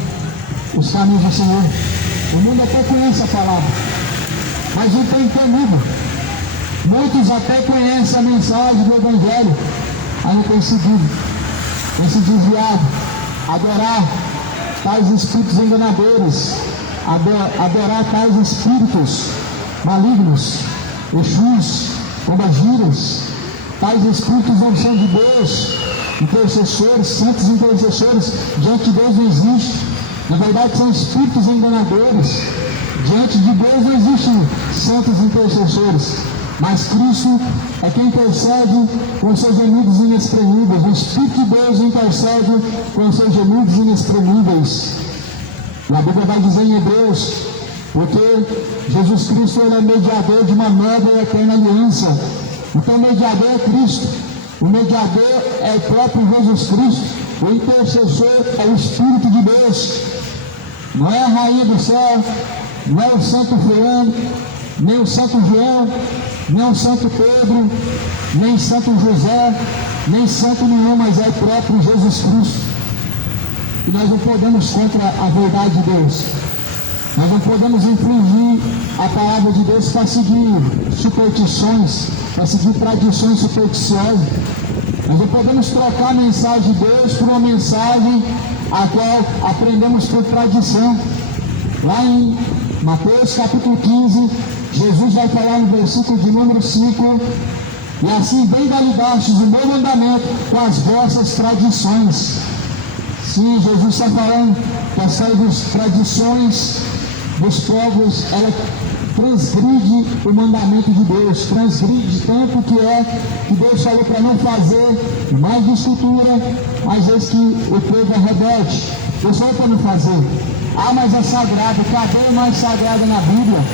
os caminhos do Senhor. O mundo até conhece a palavra, mas não tem temido. Muitos até conhecem a mensagem do Evangelho, mas não tem seguido, tem se desviado, adorar tais espíritos enganadores, adorar tais espíritos malignos, Exus, pombagiras. Tais espíritos não são de Deus, intercessores, santos intercessores, diante de Deus não existe. Na verdade são espíritos enganadores. Diante de Deus não existem santos intercessores, mas Cristo é quem intercede com seus gemidos inexprimíveis. O Espírito de Deus intercede com seus gemidos inexprimíveis. E a Bíblia vai dizer em Hebreus, porque Jesus Cristo ele é mediador de uma nova e eterna aliança. Então o mediador é Cristo, o mediador é o próprio Jesus Cristo, o intercessor é o Espírito de Deus. Não é a rainha do céu, não é o santo fulano, nem o santo João, nem o santo Pedro, nem santo José, nem santo nenhum, mas é o próprio Jesus Cristo. E nós não podemos contra a verdade de Deus. Nós não podemos infringir a palavra de Deus para seguir superstições, para seguir tradições supersticiosas. Nós não podemos trocar a mensagem de Deus por uma mensagem a qual aprendemos por tradição. Lá em Mateus capítulo 15, Jesus vai falar no versículo de número 5, e assim bem validaste o meu mandamento com as vossas tradições. Sim, Jesus está falando que as tradições dos povos, ela transgride o mandamento de Deus, transgride tanto que Deus falou para não fazer mais de escultura, mas eis que o povo é rebelde. Deus falou para não fazer. Ah, mas é sagrado. Cadê a imagem sagrada na Bíblia?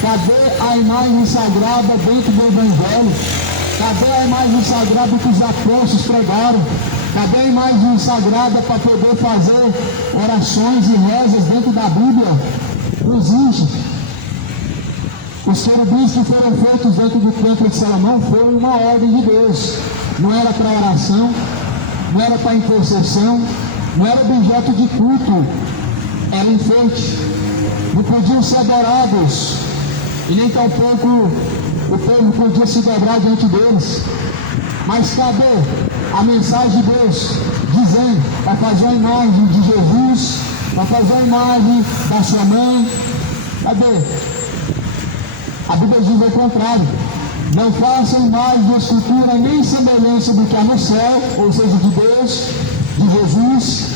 Cadê a imagem sagrada dentro do Evangelho? Cadê a imagem sagrada que os apóstolos pregaram? Cadê a imagem sagrada para poder fazer orações e rezas dentro da Bíblia? Não existe. Os querubins que foram feitos dentro do templo de Salomão foram uma ordem de Deus. Não era para oração, não era para intercessão, não era objeto de culto, era enfeite. Não podiam ser adorados, e nem tampouco o povo podia se dobrar diante deles. Mas cadê a mensagem de Deus dizendo para fazer a imagem de Jesus, para fazer a imagem da sua mãe? Cadê? A Bíblia diz ao contrário: não façam imagem de escultura nem semelhança do que há no céu, ou seja, de Deus, de Jesus,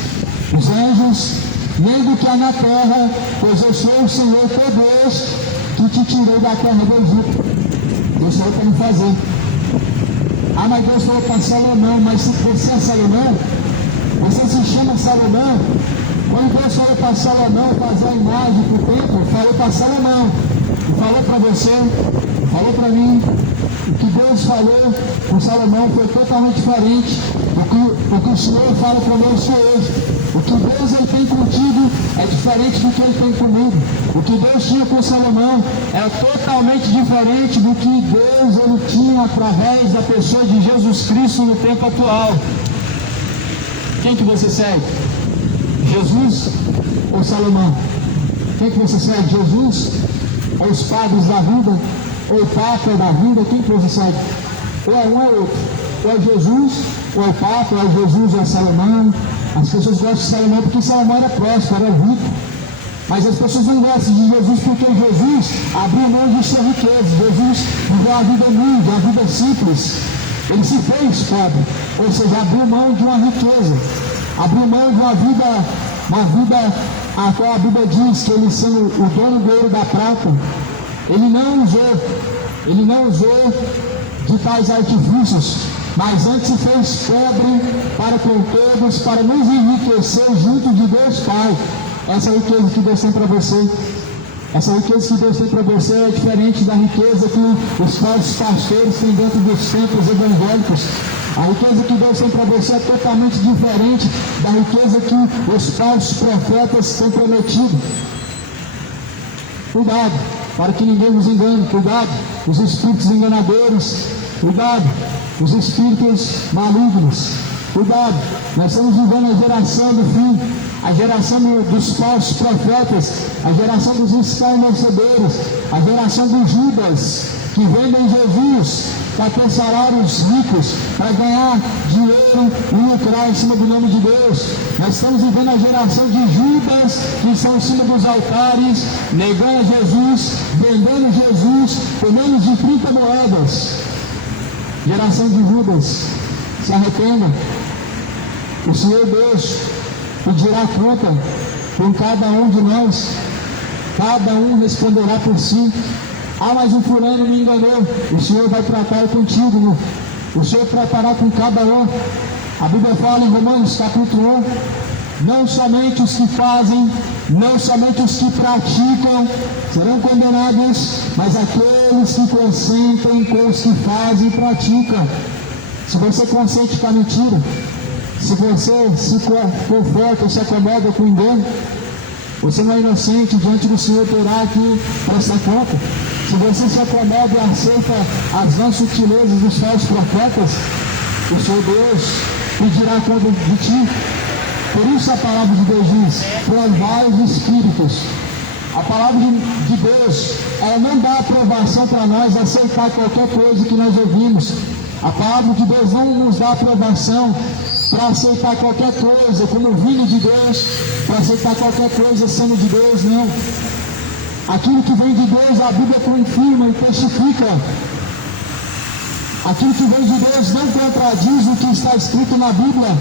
os anjos, nem do que há na terra, pois eu sou o Senhor teu Deus, que te tirei da terra do Egito. Deus falou para não fazer. Ah, mas Deus falou para Salomão. Mas se você é Salomão, você se chama Salomão. Quando Deus falou para Salomão fazer a imagem para o templo, falou para Salomão. E falou para você, falou para mim, O que Deus falou com Salomão foi totalmente diferente do que o Senhor fala conosco hoje. O que Deus ele tem contigo é diferente do que ele tem comigo. O que Deus tinha com Salomão é totalmente diferente do que Deus ele tinha através da pessoa de Jesus Cristo no tempo atual. Quem que você segue? Jesus ou Salomão? Quem que você segue? Jesus ou os padres da vida? Ou o Papa da vida? Quem que você segue? Ou é um ou outro? Ou é Jesus, ou é o Papa, ou é Jesus ou é Salomão? As pessoas gostam de Salomão porque Salomão era próspero, era rico. Mas as pessoas não gostam de Jesus porque Jesus abriu mão de sua riqueza. Jesus viveu uma vida humilde, uma vida simples. Ele se fez pobre, ou seja, abriu mão de uma riqueza. Abriu mão de uma vida a qual a Bíblia diz que ele sendo o dono do ouro e da prata, ele não usou de tais artifícios, mas antes se fez pobre para com todos, para nos enriquecer junto de Deus Pai. Essa é a riqueza que Deus tem para você. Essa riqueza que Deus tem para você é diferente da riqueza que os falsos pastores têm dentro dos templos evangélicos. A riqueza que Deus tem para você é totalmente diferente da riqueza que os falsos profetas têm prometido. Cuidado, para que ninguém vos engane. Cuidado, os espíritos enganadores. Cuidado, os espíritos malignos. Cuidado, nós estamos vivendo a geração do fim, a geração dos falsos profetas, a geração dos escarnecedores, a geração dos Judas, que vendem Jesus para ter salários ricos, para ganhar dinheiro e lucrar em cima do nome de Deus. Nós estamos vivendo a geração de Judas que estão em cima dos altares, negando Jesus, vendendo Jesus por menos de 30 moedas. Geração de Judas, se arrependa. O Senhor Deus pedirá conta com cada um de nós. Cada um responderá por si. Ah, mas o fulano me enganou. O Senhor vai tratar contigo. O Senhor tratará com cada um. A Bíblia fala em Romanos capítulo 1, não somente os que fazem, não somente os que praticam serão condenados, mas aqueles que consentem com os que fazem e praticam. Se você consente com a mentira, se você se conforta, se acomoda com o engano, você não é inocente, diante do Senhor terá que prestar conta. Se você se acomoda e aceita as vãs sutilezas dos falsos profetas, o Senhor Deus pedirá conta de ti. Por isso a palavra de Deus diz, provai os espíritos. A palavra de Deus, ela não dá aprovação para nós aceitar qualquer coisa que nós ouvimos. A palavra de Deus não nos dá aprovação para aceitar qualquer coisa como vindo de Deus, para aceitar qualquer coisa sendo de Deus, não. Aquilo que vem de Deus, a Bíblia confirma e testifica. Aquilo que vem de Deus não contradiz o que está escrito na Bíblia.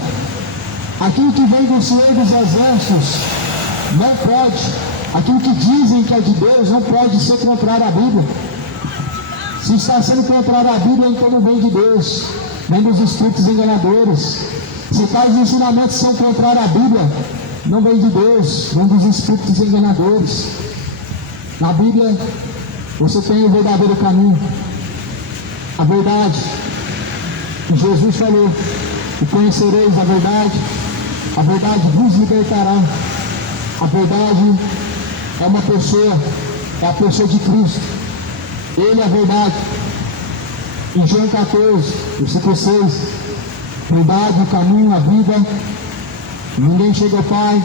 Aquilo que vem do Senhor dos Exércitos não pode. Aquilo que dizem que é de Deus não pode ser contrário à Bíblia. Se está sendo contrário à Bíblia, então não vem de Deus, vem dos espíritos enganadores. Se tais ensinamentos são contrários à Bíblia, não vem de Deus, vem dos espíritos enganadores. Na Bíblia, você tem o verdadeiro caminho, a verdade. E Jesus falou, e conhecereis a verdade vos libertará. A verdade é uma pessoa, é a pessoa de Cristo. Ele é a verdade. Em João 14, versículo 6, verdade, o caminho, a vida, ninguém chega ao Pai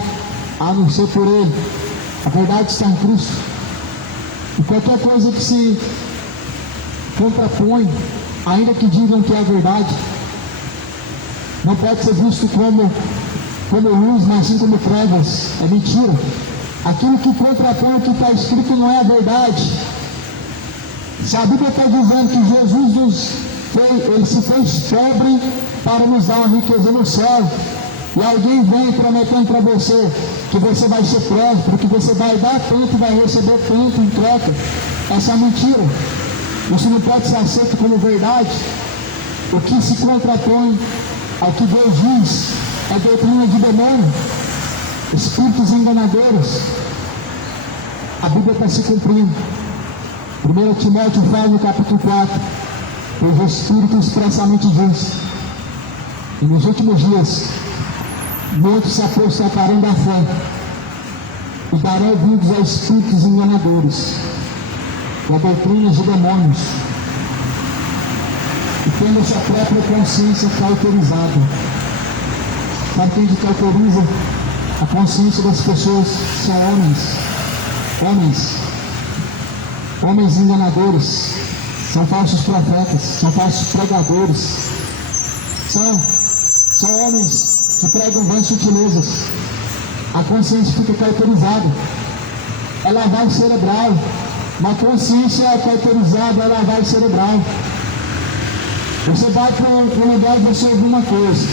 a não ser por Ele. A verdade está em Cristo. E qualquer coisa que se contrapõe, ainda que digam que é a verdade, não pode ser visto como luz, mas sim como trevas. É mentira. Aquilo que contrapõe o que está escrito não é a verdade. Se a Bíblia está dizendo que Jesus ele se fez pobre para nos dar uma riqueza no céu, e alguém vem prometendo para você que você vai ser próspero, que você vai dar tanto e vai receber tanto em troca, essa é mentira. Isso não pode ser aceito como verdade. O que se contrapõe ao que Deus diz é doutrina de demônio, espíritos enganadores. A Bíblia está se cumprindo. 1 Timóteo fala no capítulo 4, pois o Espírito expressamente diz: e nos últimos dias, muitos se apostatarão da fé e darão ouvidos a espíritos enganadores e a doutrinas de demônios, e tendo a sua própria consciência cauterizada. Sabe quem que cauteriza a consciência das pessoas? São homens enganadores, são falsos profetas, são falsos pregadores, são homens que pregam vãs sutilezas. A consciência fica cauterizada, é lavagem cerebral. Uma consciência cauterizada é lavagem cerebral. Você vai para um lugar e você ouve uma coisa,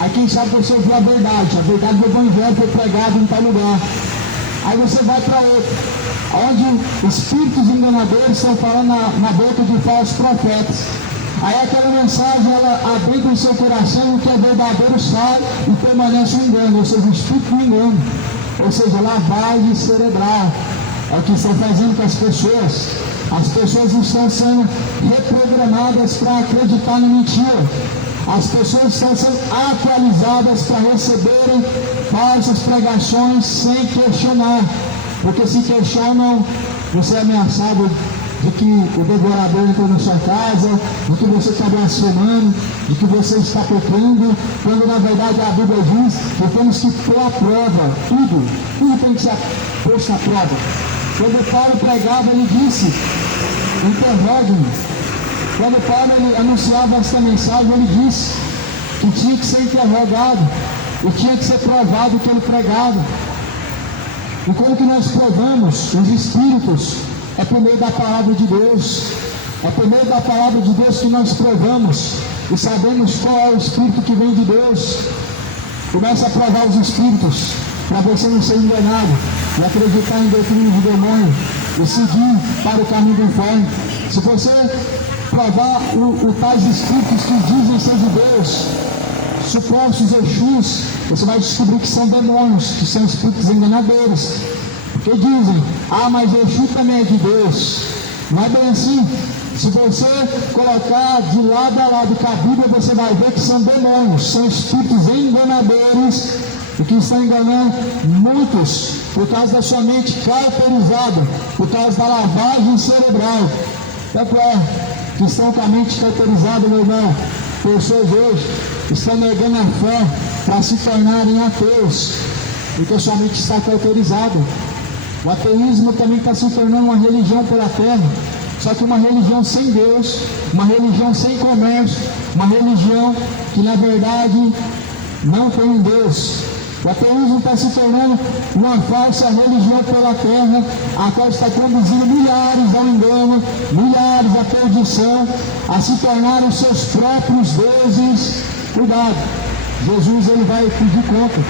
aí quem sabe você ouviu a verdade do Evangelho foi pregado em tal lugar. Aí você vai para outro, onde espíritos enganadores estão falando na boca de falsos profetas. Aí aquela mensagem, ela abriga o seu coração, o que é verdadeiro sai e permanece o engano, ou seja, o espírito do engano, ou seja, lavagem cerebral. É o que estão fazendo com as pessoas. As pessoas estão sendo reprogramadas para acreditar na mentira. As pessoas estão sendo atualizadas para receberem falsas pregações sem questionar. Porque se questionam, você é ameaçado de que o devorador entrou na sua casa, de que você está blasfemando, de que você está pecando, quando na verdade a Bíblia diz que temos que pôr à prova tudo tem que ser posto à prova. Quando Paulo pregava, ele disse: interrogue-me. Quando Paulo anunciava essa mensagem, ele disse que tinha que ser interrogado e tinha que ser provado o que ele pregava. E como que nós provamos os espíritos? É por meio da palavra de Deus. É por meio da palavra de Deus que nós provamos e sabemos qual é o espírito que vem de Deus. Começa a provar os espíritos para você não ser enganado e acreditar em doutrina de demônio e seguir para o caminho do inferno. Se você provar os tais espíritos que dizem ser de Deus, supostos Exus, você vai descobrir que são demônios, que são espíritos enganadores. Porque dizem: ah, mas Exu também é de Deus. Não é bem assim. Se você colocar de lado a lado com a Bíblia, você vai ver que são demônios, são espíritos enganadores, e que estão enganando muitos por causa da sua mente cauterizada, por causa da lavagem cerebral. Tanto é que estão com a mente cauterizada, meu irmão. Pessoas hoje estão negando a fé para se tornarem ateus, porque sua mente está cauterizada. O ateísmo também está se tornando uma religião pela terra, só que uma religião sem Deus, uma religião sem comércio, uma religião que na verdade não tem um Deus. O ateísmo está se tornando uma falsa religião pela terra, a qual está conduzindo milhares ao engano, milhares à perdição, a se tornarem seus próprios deuses. Cuidado, Jesus ele vai pedir conta.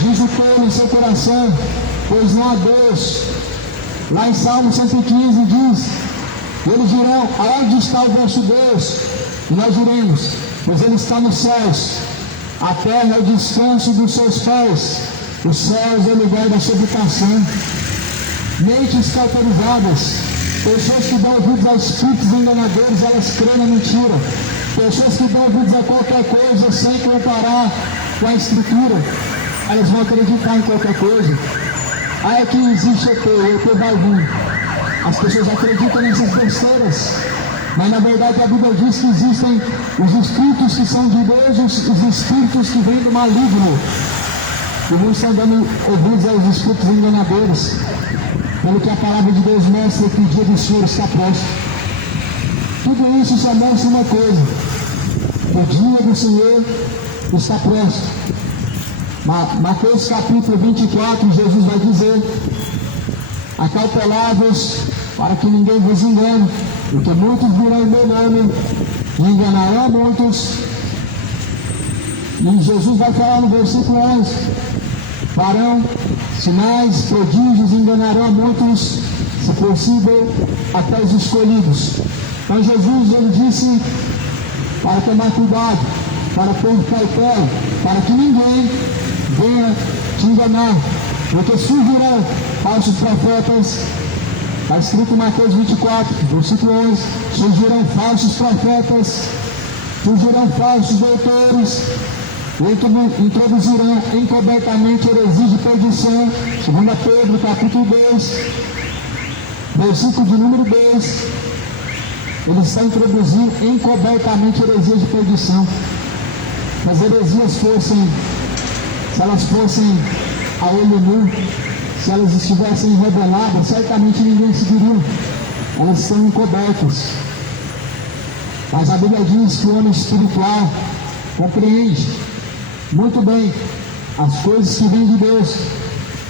Diz o tolo em seu coração: pois não há Deus. Lá em Salmo 115 diz: eles dirão: aonde está o vosso Deus? E nós diremos: pois ele está nos céus. A terra é o descanso dos seus pés, os céus é o lugar da sua habitação. Mentes cauterizadas, pessoas que dão ouvidos a espíritos enganadores, elas creem na mentira. Pessoas que dão ouvidos a qualquer coisa sem comparar com a Escritura, elas vão acreditar em qualquer coisa. Ah, é que existe ET, o ET vai vir. As pessoas acreditam nessas besteiras, mas na verdade a Bíblia diz que existem os espíritos que são de Deus, os espíritos que vêm do maligno. E muitos estão dando ouvidos aos espíritos enganadores, pelo que a palavra de Deus mostra que o dia do Senhor está próximo. Tudo isso só mostra uma coisa: o dia do Senhor está próximo. Mateus capítulo 24, Jesus vai dizer: acautelai-vos para que ninguém vos engane, porque muitos virão em meu nome e enganarão muitos. E Jesus vai falar no versículo 11: farão sinais, prodígios, enganarão muitos, se possível, até os escolhidos. Então Jesus ele disse para tomar cuidado, para ter cautela, para que ninguém venha te enganar, porque surgirão falsos profetas Está escrito em Mateus 24, versículo 11: surgirão falsos profetas, surgirão falsos doutores, introduzirão encobertamente heresias de perdição. 2 Pedro, capítulo 2, versículo de número 2. Ele está introduzindo encobertamente heresias de perdição. Se as heresias fossem, se elas fossem a olho nu, se elas estivessem reveladas, certamente ninguém seguiria. Elas estão encobertas. Mas a Bíblia diz que o homem espiritual compreende muito bem as coisas que vêm de Deus,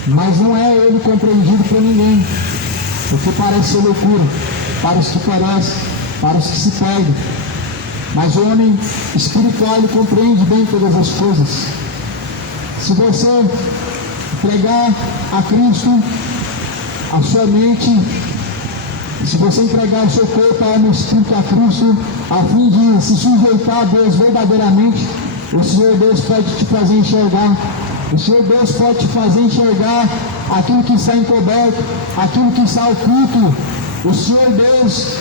mas não é ele compreendido por ninguém, porque parece ser loucura para os que perecem, para os que se perdem. Mas o homem espiritual, ele compreende bem todas as coisas. Se você entregar a Cristo a sua mente, se você entregar o seu corpo, a alma e o espírito a Cristo, a fim de se sujeitar a Deus verdadeiramente, o Senhor Deus pode te fazer enxergar. O Senhor Deus pode te fazer enxergar aquilo que está encoberto, aquilo que está oculto. O Senhor Deus,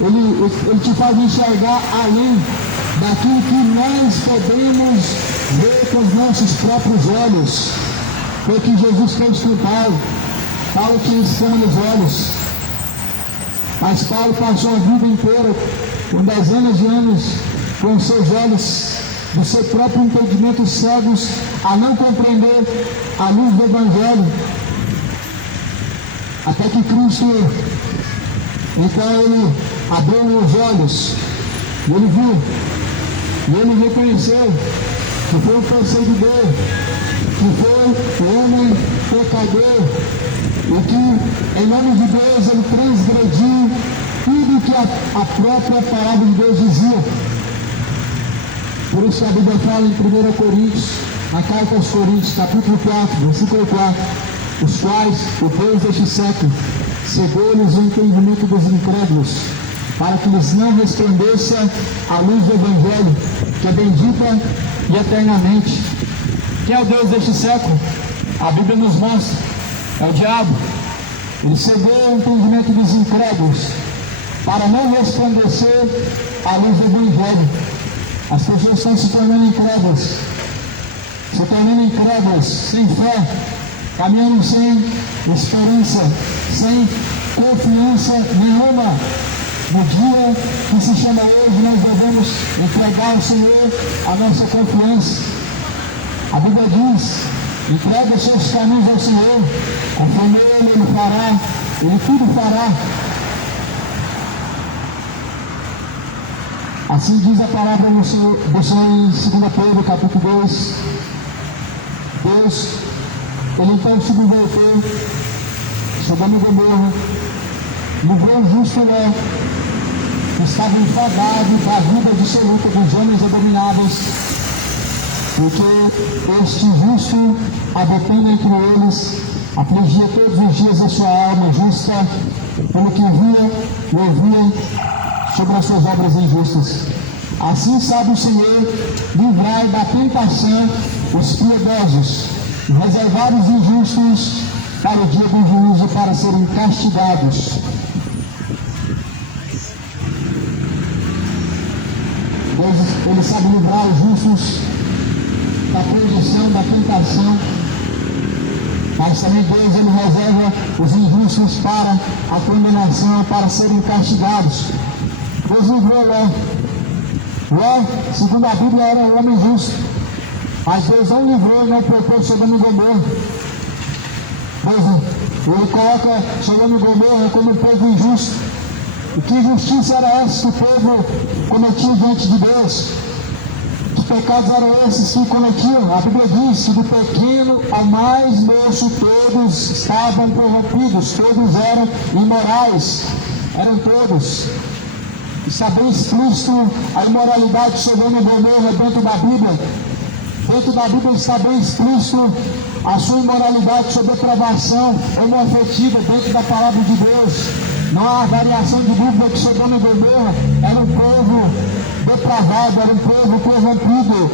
Ele te faz enxergar além daquilo que nós podemos ver com os nossos próprios olhos. Foi o que Jesus fez com Paulo. Paulo tinha escama nos olhos, mas Paulo passou a vida inteira, com dezenas de anos, com seus olhos do seu próprio entendimento cegos, a não compreender a luz do Evangelho, até que Cristo, então ele abriu os olhos, e ele viu, e ele reconheceu que foi o perseguidor, que foi o homem pecador, e que em nome de Deus ele transgrediu tudo que a própria palavra de Deus dizia. Por isso que a Bíblia fala em 1 Coríntios, na carta aos Coríntios, capítulo 4, versículo 4, os quais o Deus deste século cegou-lhes o entendimento dos incrédulos, para que lhes não resplandeça a luz do Evangelho, que é bendita e eternamente. Quem é o Deus deste século? A Bíblia nos mostra, é o diabo. Ele cegou o entendimento dos incrédulos, para não resplandecer a luz do Evangelho. As pessoas estão se tornando incrédulas, sem fé, caminhando sem esperança, sem confiança nenhuma. No dia que se chama hoje, nós devemos entregar ao Senhor a nossa confiança. A Bíblia diz: entrega os seus caminhos ao Senhor, confia nele, Ele fará, Ele tudo fará. Assim diz a palavra do Senhor em 2 Pedro, capítulo 2. Deus, Ele então subverteu Sodoma e Gomorra, livrou o justo Ló, que estava enfadado da vida dissoluta dos homens abomináveis, porque este justo, habitando entre eles, afligia todos os dias a sua alma justa, pelo que via e ouvia sobre as suas obras injustas. Assim sabe o Senhor livrar da tentação os piedosos e reservar os injustos para o dia do juízo, para serem castigados. Deus, Ele sabe livrar os justos da perdição, da tentação, mas também Deus, Ele reserva os injustos para a condenação, para serem castigados. Deus livrou Ló. Ló, segundo a Bíblia, era um homem justo, mas Deus não livrou e não poupou Sodoma e Gomorra. Ele coloca Sodoma e Gomorra como um povo injusto. E que injustiça era essa que o povo cometia diante de Deus? Que pecados eram esses que cometiam? A Bíblia diz que do pequeno ao mais moço todos estavam corrompidos, todos eram imorais, eram todos. Está bem explícito a imoralidade de Sodoma e Gomorra dentro da Bíblia. Dentro da Bíblia está bem explícito a sua imoralidade, sua depravação homoafetiva dentro da palavra de Deus. Não há variação de dúvida que Sodoma e Gomorra era um povo depravado, era um povo corrompido.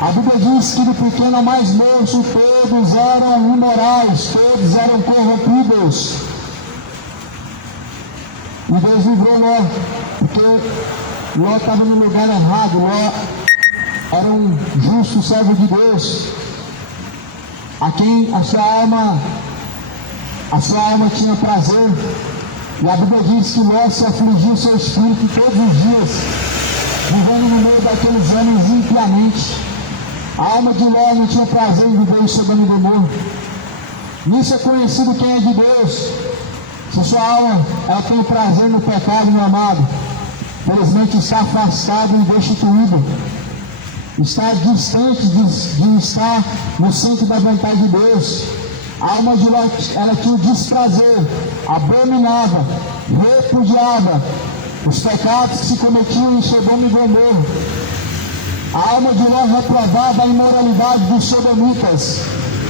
A Bíblia diz que do pequeno ao mais moço todos eram imorais, todos eram corrompidos. E Deus livrou Ló, porque Ló estava no lugar errado. Ló era um justo servo de Deus, a quem a sua alma tinha prazer. E a Bíblia diz que Ló se afligiu seu espírito todos os dias, vivendo no meio daqueles homens impiamente. A alma de Ló não tinha prazer em viver em Sodoma e Gomorra. Nisso é conhecido quem é de Deus. Se sua alma ela tem prazer no pecado, meu amado, felizmente está afastado e destituído, está distante de estar no centro da vontade de Deus. A alma de Ló, ela tinha desprazer, abominava, repudiava os pecados que se cometiam em Sodoma e Gomorra. A alma de Ló reprovava a imoralidade dos sodomitas.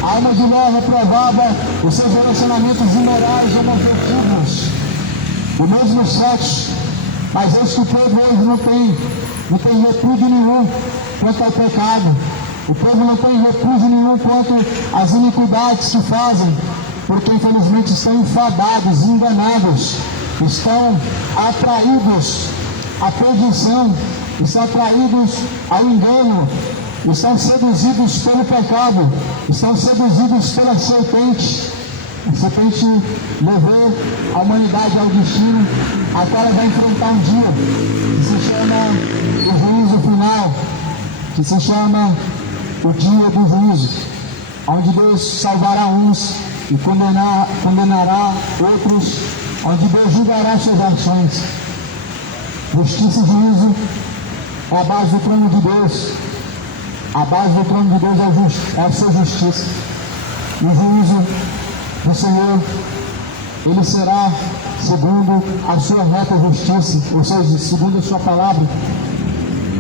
A alma de Ló reprovava os seus relacionamentos imorais homoafetivos, o mesmo sexo. Mas eis que o povo hoje não tem repúdio nenhum quanto ao pecado. O povo não tem repúdio nenhum quanto às iniquidades que fazem, porque infelizmente estão enfadados, enganados, estão atraídos à perdição, estão atraídos ao engano, estão seduzidos pelo pecado, estão seduzidos pela serpente. A serpente levou a humanidade ao destino a qual ela vai enfrentar um dia, que se chama o juízo final, que se chama o dia do juízo, onde Deus salvará uns e condenará outros, onde Deus julgará suas ações. Justiça e juízo é a base do trono de Deus. A base do trono de Deus é a sua justiça. E o juízo do Senhor, ele será segundo a sua reta justiça, ou seja, segundo a sua palavra.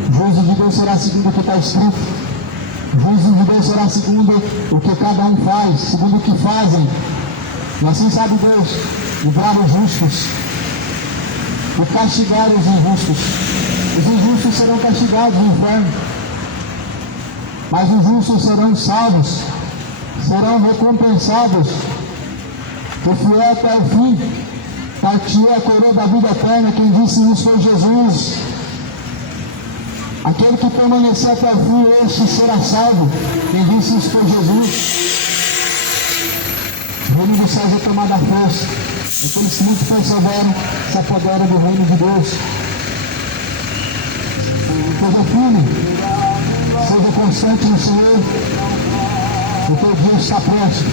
O juízo de Deus será segundo o que está escrito. O juízo de Deus será segundo o que cada um faz, segundo o que fazem. E assim sabe Deus livrar os justos e castigar os injustos. Os injustos serão castigados no inferno, mas os justos serão salvos, serão recompensados. O fiel até o fim partiu a coroa da vida eterna. Quem disse isso foi Jesus. Aquele que permanecer até o fim, este será salvo. Quem disse isso foi Jesus. O reino dos céus é tomado à força. Aqueles que muito perseveram se apoderam do reino de Deus. Seja firme, seja constante no Senhor, porque o dia está próximo.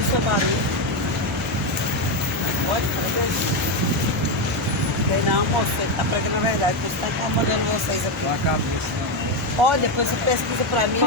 Isso é barulho. Pode fazer. Não, moço, ele tá pregando a verdade. Você tá incomodando vocês aqui. Ó, depois você pesquisa pra mim.